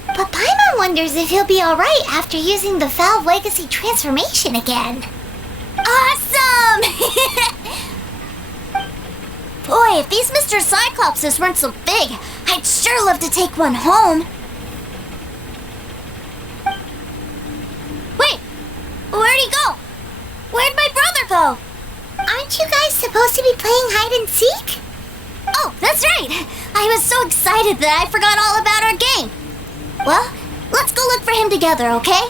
But Paimon wonders if he'll be alright after using the Valve Legacy transformation again. Awesome! Boy, if these Mr. Cyclopses weren't so big, I'd sure love to take one home. Wait, where'd he go? Where'd my brother go? Aren't you guys supposed to be playing hide and seek? Oh, that's right. I was so excited that I forgot all about our game. Well, let's go look for him together, okay?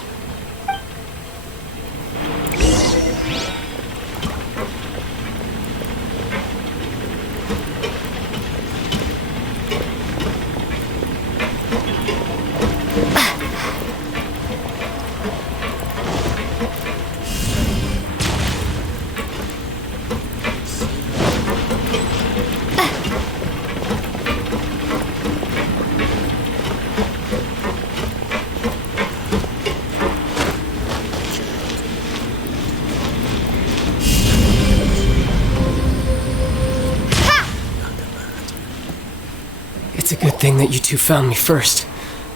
It's a good thing that you two found me first.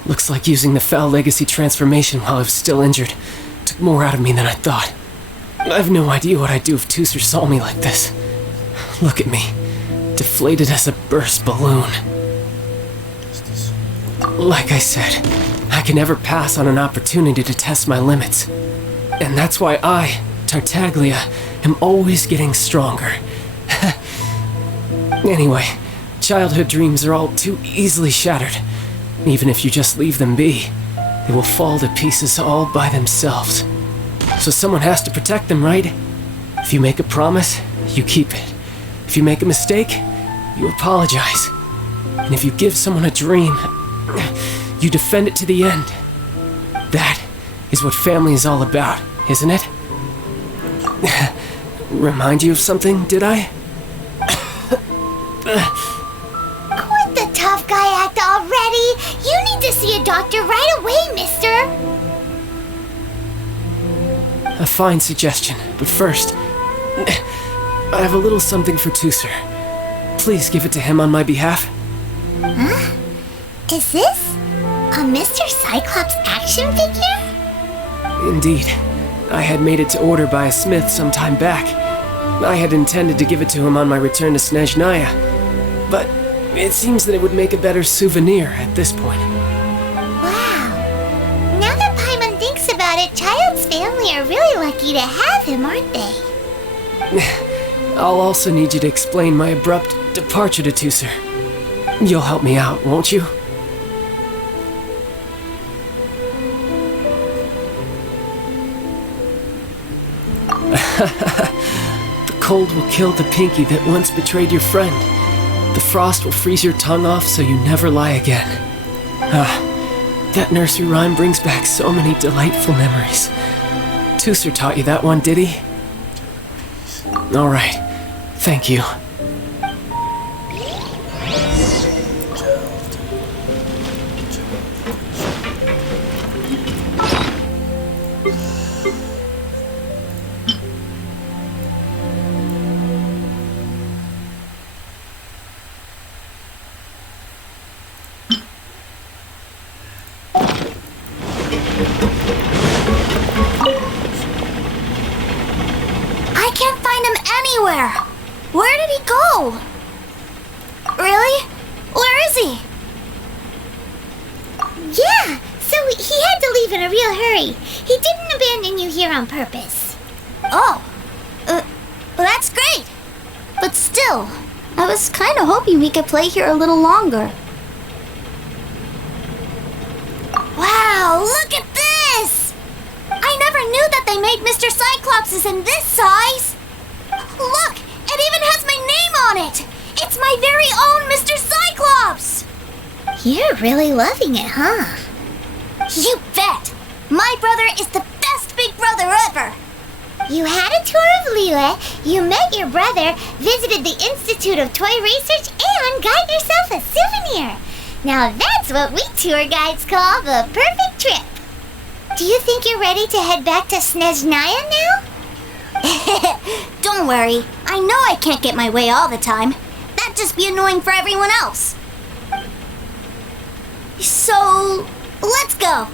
Looks like using the Foul Legacy transformation while I was still injured took more out of me than I thought. I have no idea what I'd do if Teucer saw me like this. Look at me, deflated as a burst balloon. Like I said, I can never pass on an opportunity to test my limits. And that's why I, Tartaglia, am always getting stronger. Anyway, childhood dreams are all too easily shattered. Even if you just leave them be, they will fall to pieces all by themselves. So someone has to protect them, right? If you make a promise, you keep it. If you make a mistake, you apologize. And if you give someone a dream, you defend it to the end. That is what family is all about, isn't it? Remind you of something, did I? Quit the tough guy act already! You need to see a doctor right away, mister! A fine suggestion, but first, I have a little something for Teucer. Please give it to him on my behalf. Huh? Is this a Mr. Cyclops action figure? Indeed. I had made it to order by a smith some time back. I had intended to give it to him on my return to Snezhnaya, but it seems that it would make a better souvenir at this point. Wow. Now that Paimon thinks about it, Childe's family are really lucky to have him, aren't they? I'll also need you to explain my abrupt departure to Teucer. You'll help me out, won't you? The cold will kill the pinky that once betrayed your friend. The frost will freeze your tongue off so you never lie again. That nursery rhyme brings back so many delightful memories. Teucer taught you that one, did he? All right. Thank you. I can't find him anywhere. Where did he go? Really? Where is he? Yeah, so he had to leave in a real hurry. He didn't abandon you here on purpose. Oh, that's great. But still, I was kind of hoping we could play here a little longer. Wow, look at this! I never knew that they made Mr. Cyclopses in this size. Look, it even has my name on it. It's my very own Mr. Cyclops. You're really loving it, huh? You bet. My brother is the best big brother ever. You had a tour of Lila, you met your brother, visited the Institute of Toy Research, and got yourself a souvenir. Now that's what we tour guides call the perfect trip. Do you think you're ready to head back to Snezhnaya now? Don't worry. I know I can't get my way all the time. That'd just be annoying for everyone else. So, let's go.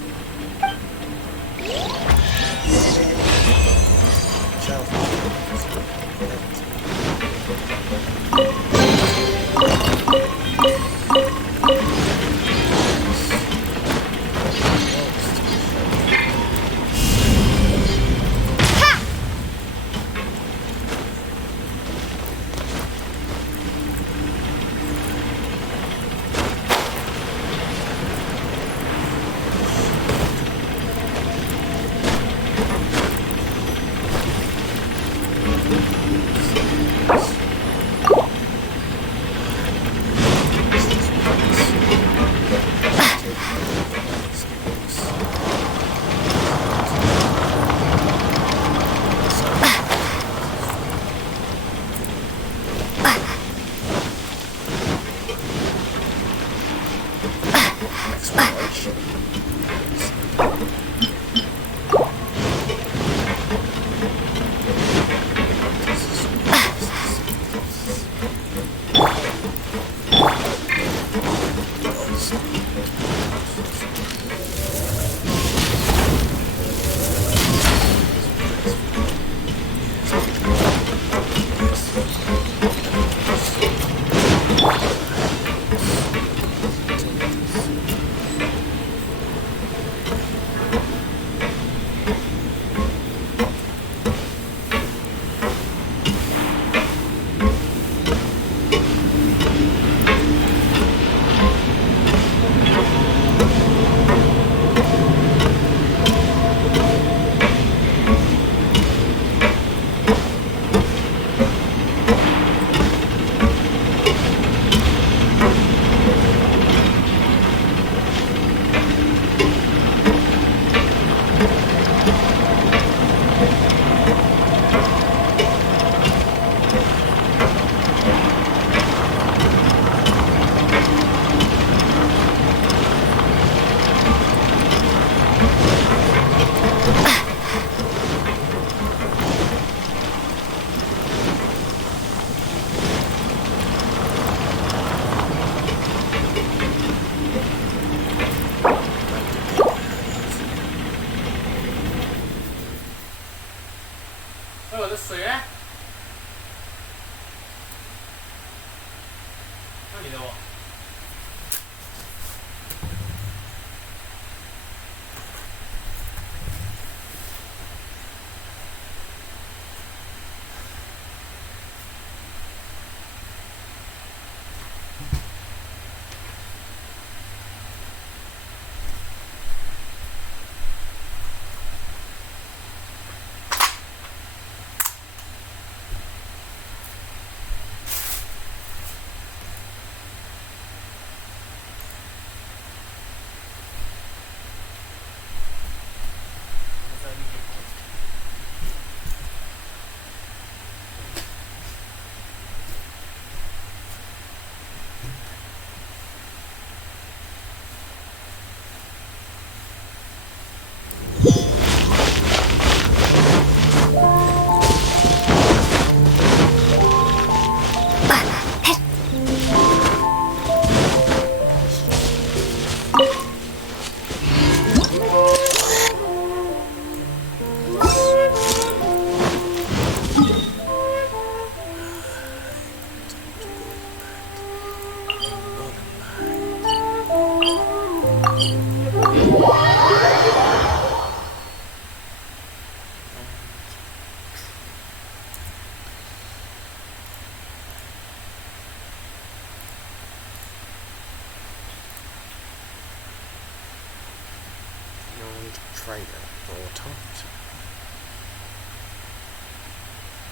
Trader at all times.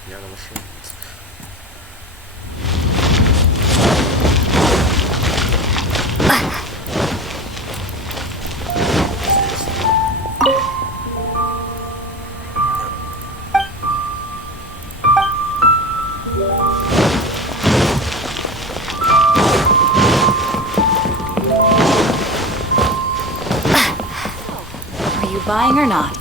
The other machines. Buying or not?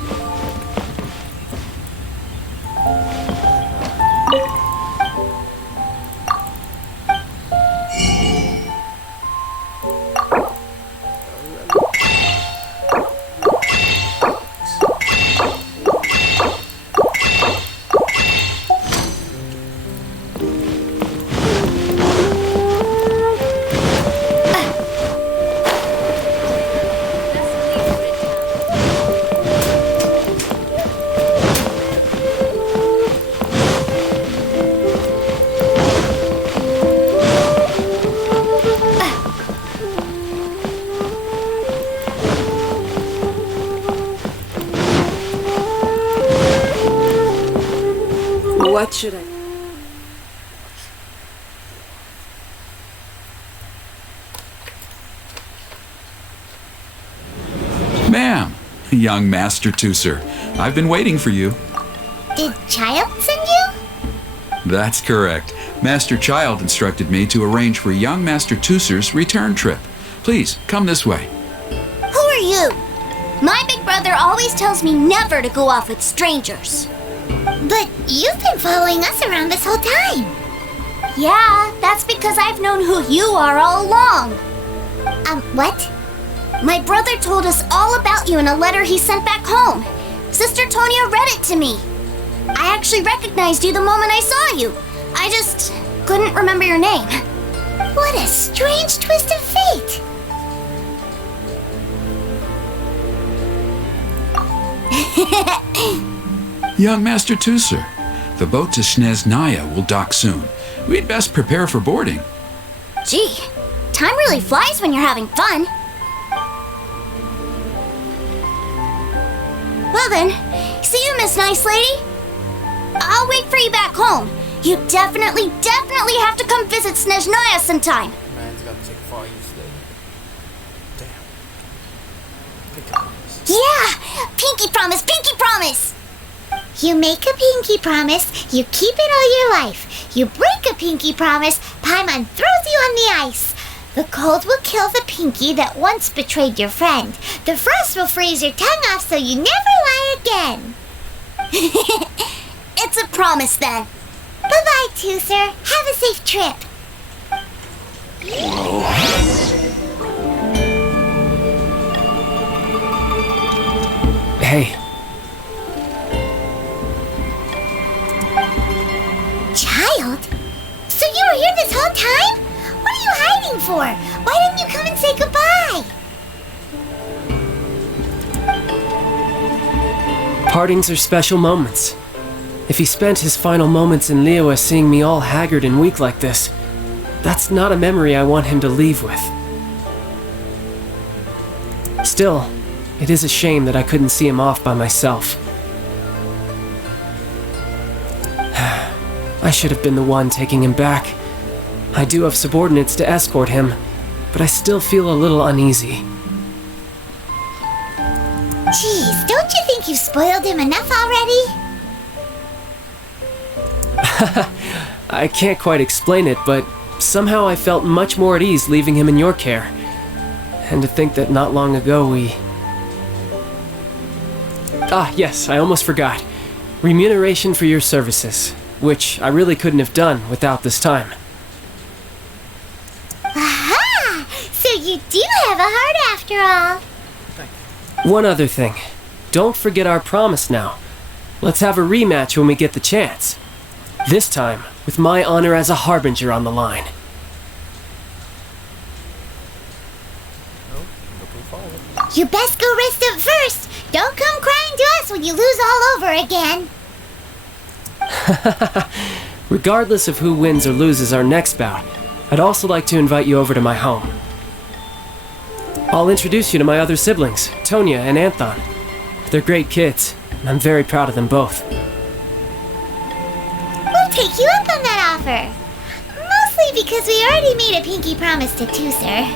What should I... Ma'am, young Master Teucer, I've been waiting for you. Did Childe send you? That's correct. Master Childe instructed me to arrange for young Master Teucer's return trip. Please, come this way. Who are you? My big brother always tells me never to go off with strangers. But you've been following us around this whole time. Yeah, that's because I've known who you are all along. What? My brother told us all about you in a letter he sent back home. Sister Tonya read it to me. I actually recognized you the moment I saw you. I just couldn't remember your name. What a strange twist of fate. Young Master Teucer, the boat to Snezhnaya will dock soon. We'd best prepare for boarding. Gee, time really flies when you're having fun. Well then, see you, Miss Nice Lady. I'll wait for you back home. You definitely have to come visit Snezhnaya sometime. Man's got to take far easily. Damn. Yeah! Pinky promise, pinky promise! You make a pinky promise, you keep it all your life. You break a pinky promise, Paimon throws you on the ice. The cold will kill the pinky that once betrayed your friend. The frost will freeze your tongue off so you never lie again. It's a promise then. Bye-bye, Teucer. Have a safe trip. Hey. Childe? So you were here this whole time? What are you hiding? for? Why didn't you come and say goodbye? Partings are special moments. If he spent his final moments in Liyue seeing me all haggard and weak like this, that's not a memory I want him to leave with. Still, it is a shame that I couldn't see him off by myself. I should have been the one taking him back. I do have subordinates to escort him, but I still feel a little uneasy. Geez, don't you think you've spoiled him enough already? I can't quite explain it, but somehow I felt much more at ease leaving him in your care. And to think that not long ago we... Ah, yes, I almost forgot. Remuneration for your services, which I really couldn't have done without this time. Aha! So you do have a heart after all. One other thing. Don't forget our promise now. Let's have a rematch when we get the chance. This time, with my honor as a harbinger on the line. You best go rest up first. Don't come crying to us when you lose all over again. Regardless of who wins or loses our next bout, I'd also like to invite you over to my home. I'll introduce you to my other siblings, Tonya and Anthon. They're great kids, and I'm very proud of them both. We'll take you up on that offer. Mostly because we already made a pinky promise to Teucer.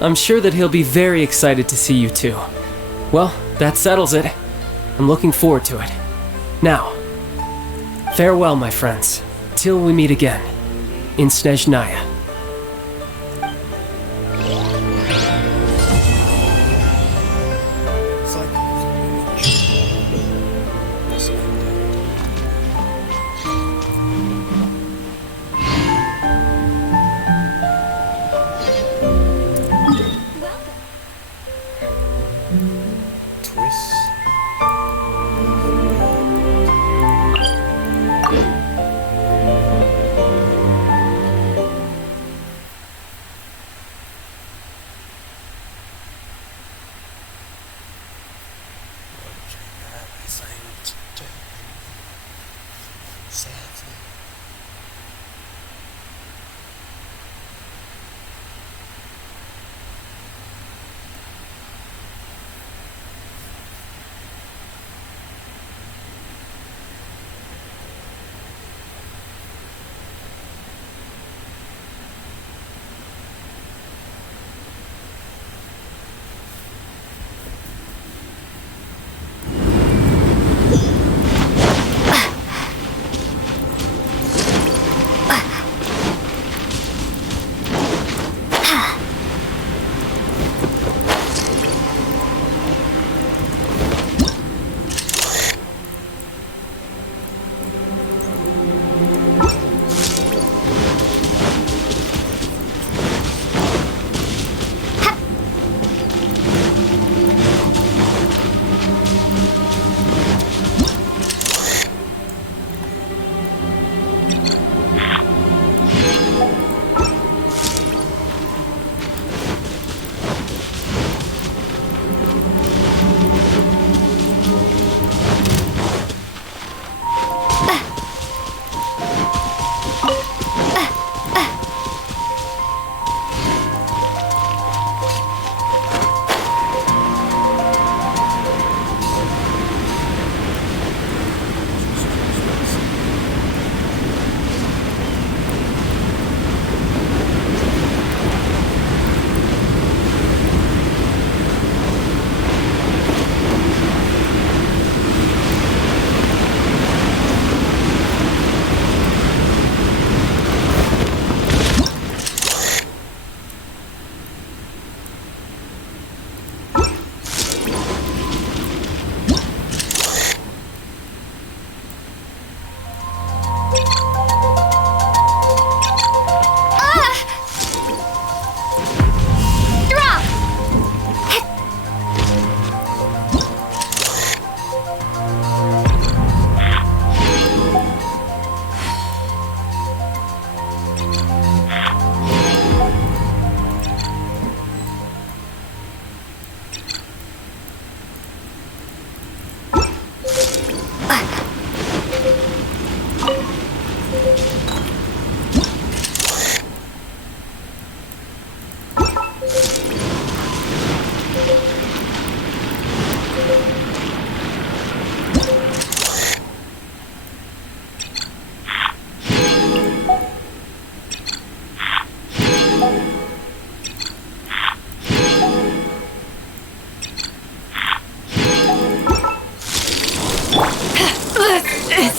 I'm sure that he'll be very excited to see you too. Well, that settles it. I'm looking forward to it. Now, farewell, my friends, till we meet again, in Snezhnaya.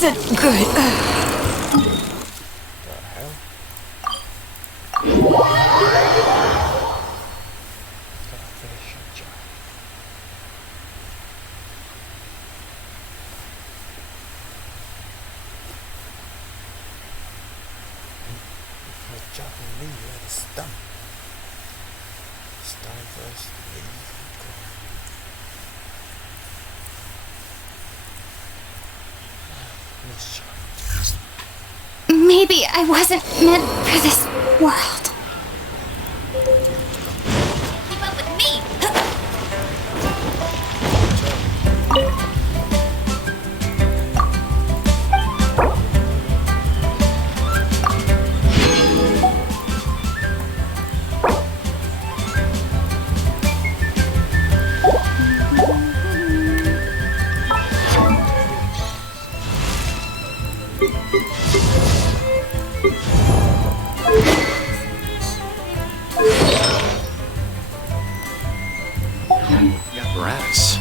isn't good. Maybe I wasn't meant for this world. Keep up with me! Apparatus.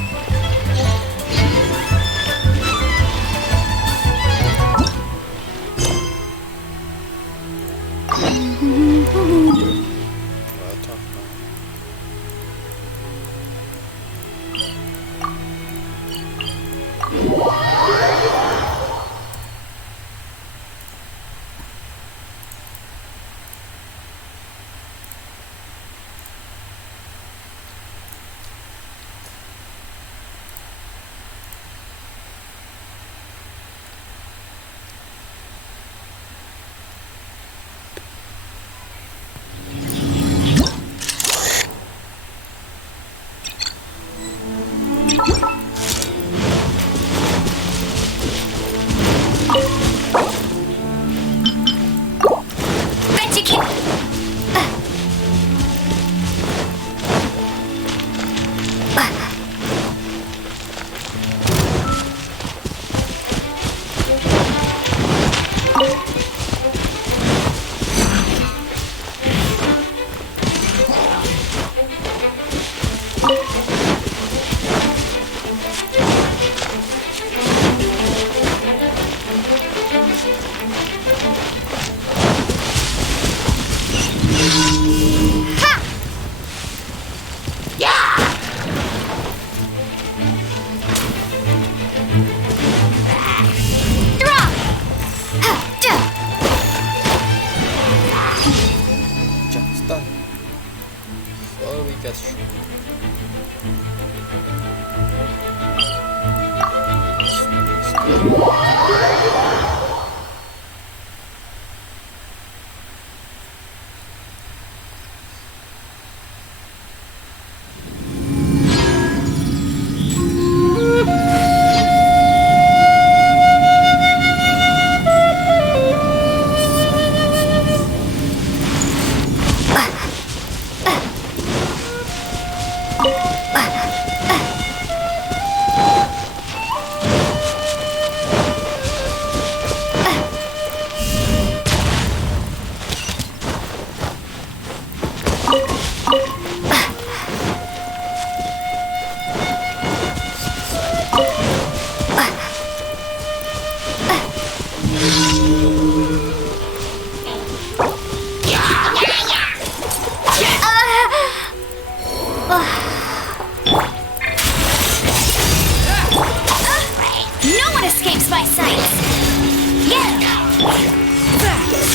Bet you can.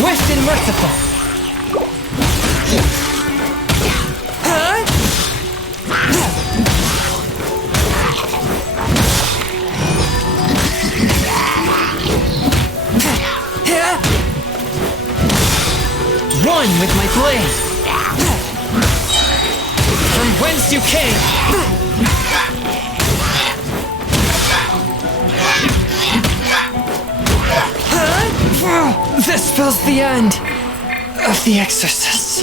Swift and merciful. Run with my blade. From whence you came. This spells the end of the exorcist.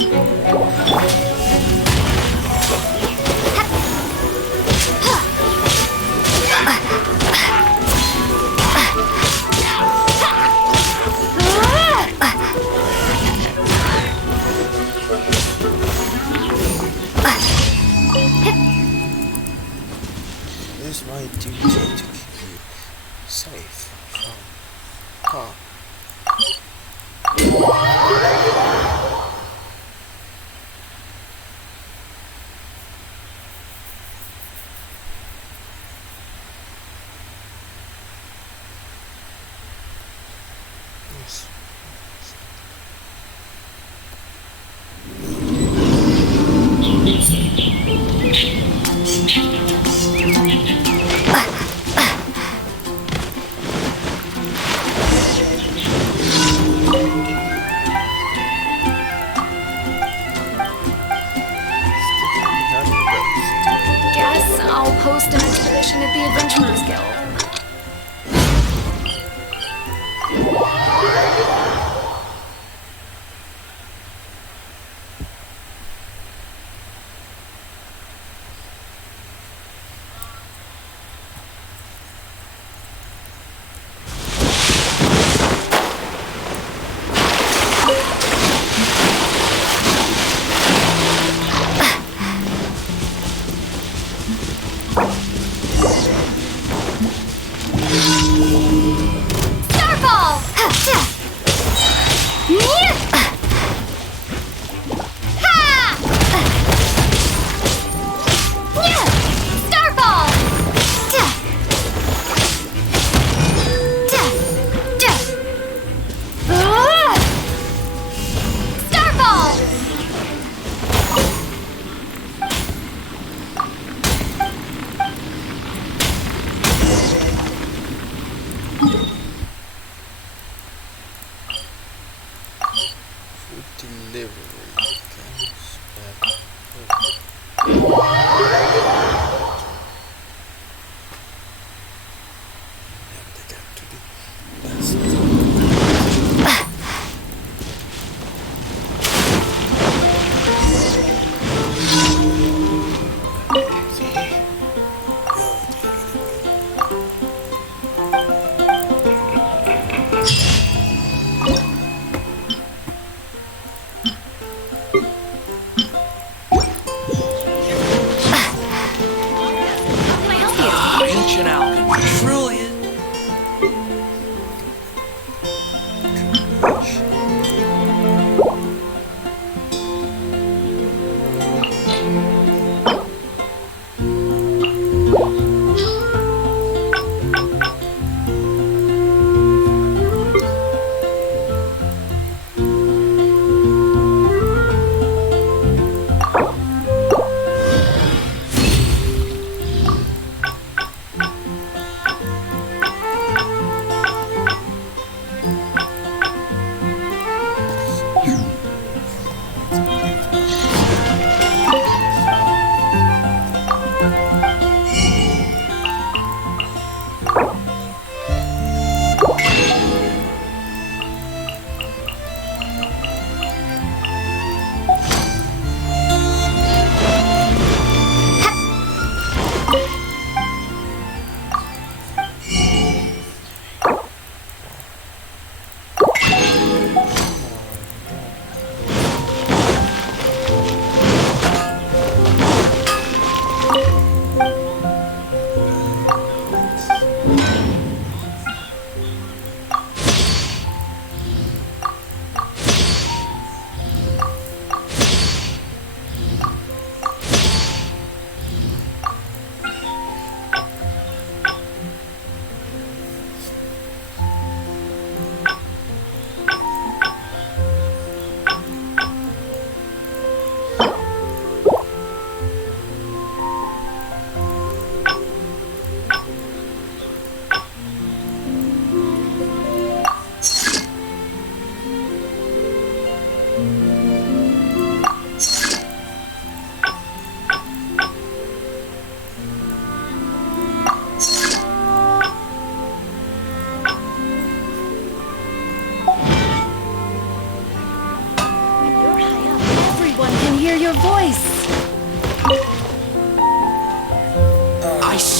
This is my duty to keep you safe from Delivery.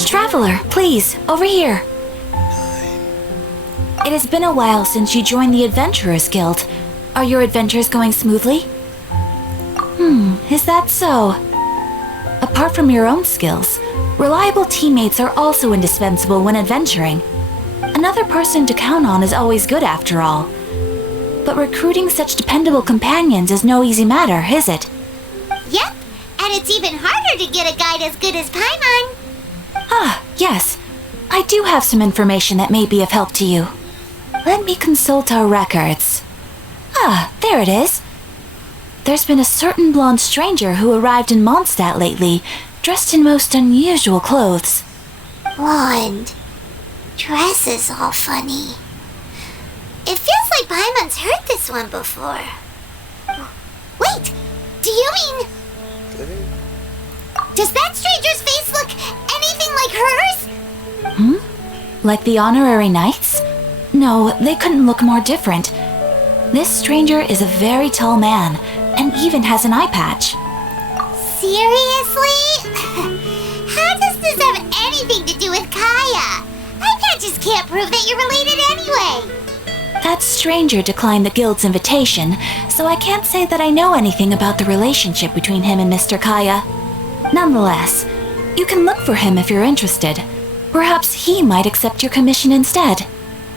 Traveler, please, over here. It has been a while since you joined the Adventurers Guild. Are your adventures going smoothly? Is that so? Apart from your own skills, reliable teammates are also indispensable when adventuring. Another person to count on is always good after all. But recruiting such dependable companions is no easy matter, is it? Yep, and it's even harder to get a guide as good as Paimon. Ah, yes. I do have some information that may be of help to you. Let me consult our records. Ah, there it is. There's been a certain blonde stranger who arrived in Mondstadt lately, dressed in most unusual clothes. Blonde. Dresses all funny. It feels like Paimon's heard this one before. Wait, do you mean... Does that stranger's face look anything like hers? Like the honorary knights? No, they couldn't look more different. This stranger is a very tall man, and even has an eye patch. Seriously? How does this have anything to do with Kaya? Eye patches can't prove that you're related anyway. That stranger declined the guild's invitation, so I can't say that I know anything about the relationship between him and Mr. Kaya. Nonetheless, you can look for him if you're interested. Perhaps he might accept your commission instead.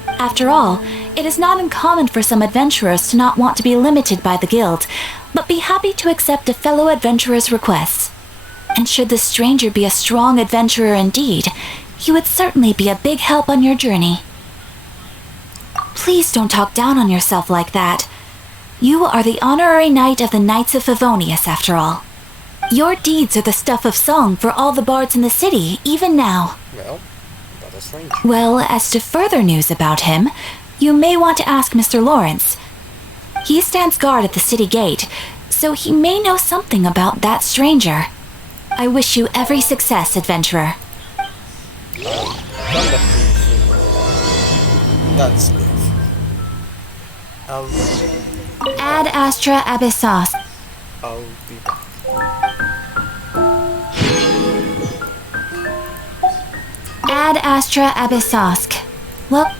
After all, it is not uncommon for some adventurers to not want to be limited by the guild, but be happy to accept a fellow adventurer's requests. And should the stranger be a strong adventurer indeed, he would certainly be a big help on your journey. Please don't talk down on yourself like that. You are the honorary knight of the Knights of Favonius, after all. Your deeds are the stuff of song for all the bards in the city, even now. Well, that is strange. Well, as to further news about him, you may want to ask Mr. Lawrence. He stands guard at the city gate, so he may know something about that stranger. I wish you every success, adventurer. That's good. Ad Astra Abyssos. I'll be back. Ad Astra Abyssosk. Well...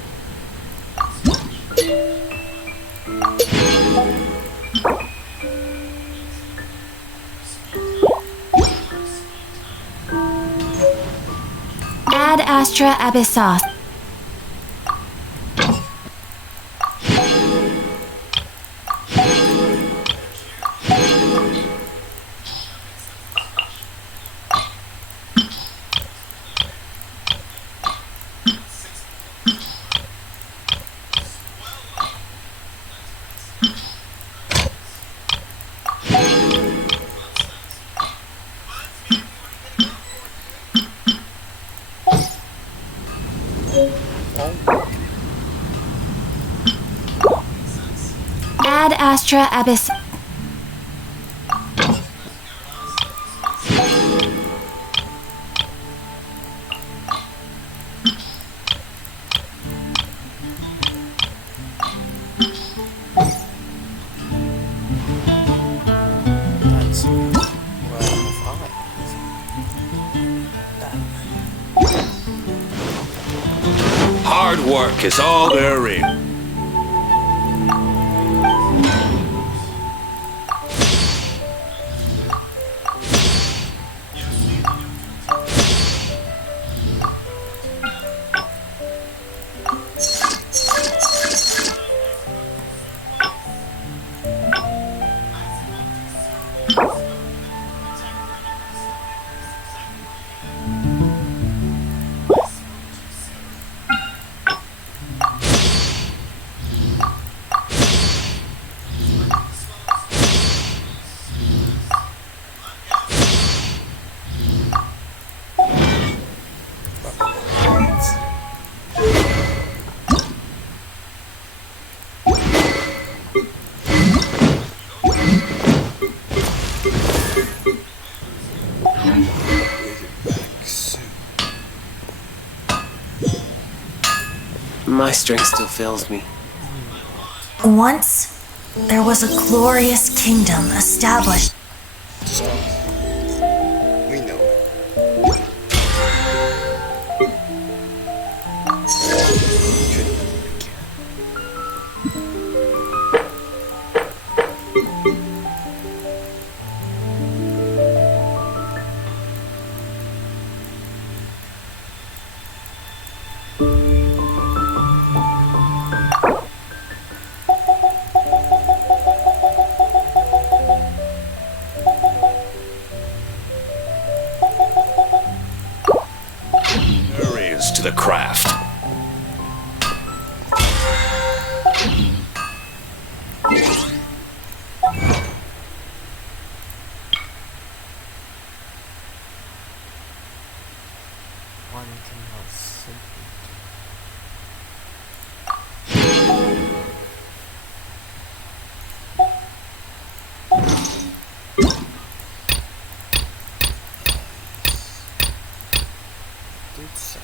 Ad Astra Abyssos. Ad Astra Abyss. That's Hard work is all there is. My strength still fails me. Once, there was a glorious kingdom established. We know. To the craft. One cannot simply do so.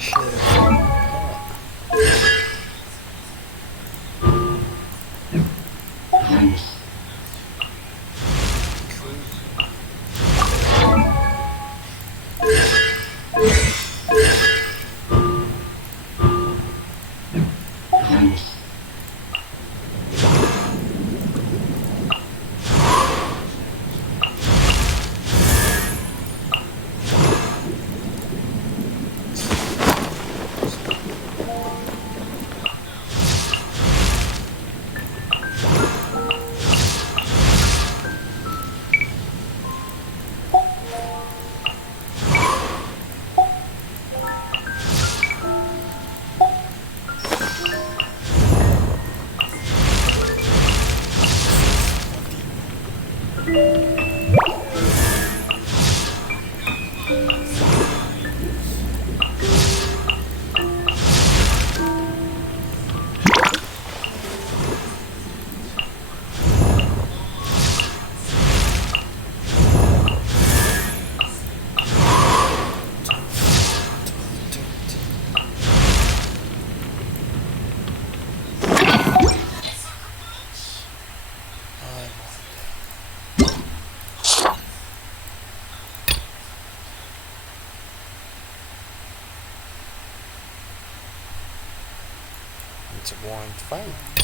It's a blind fight.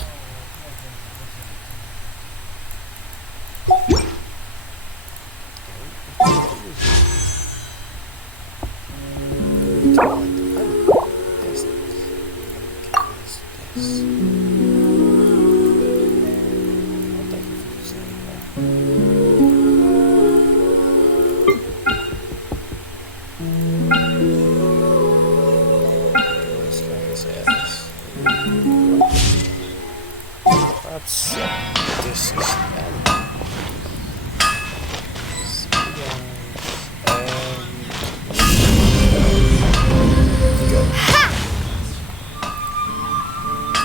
This is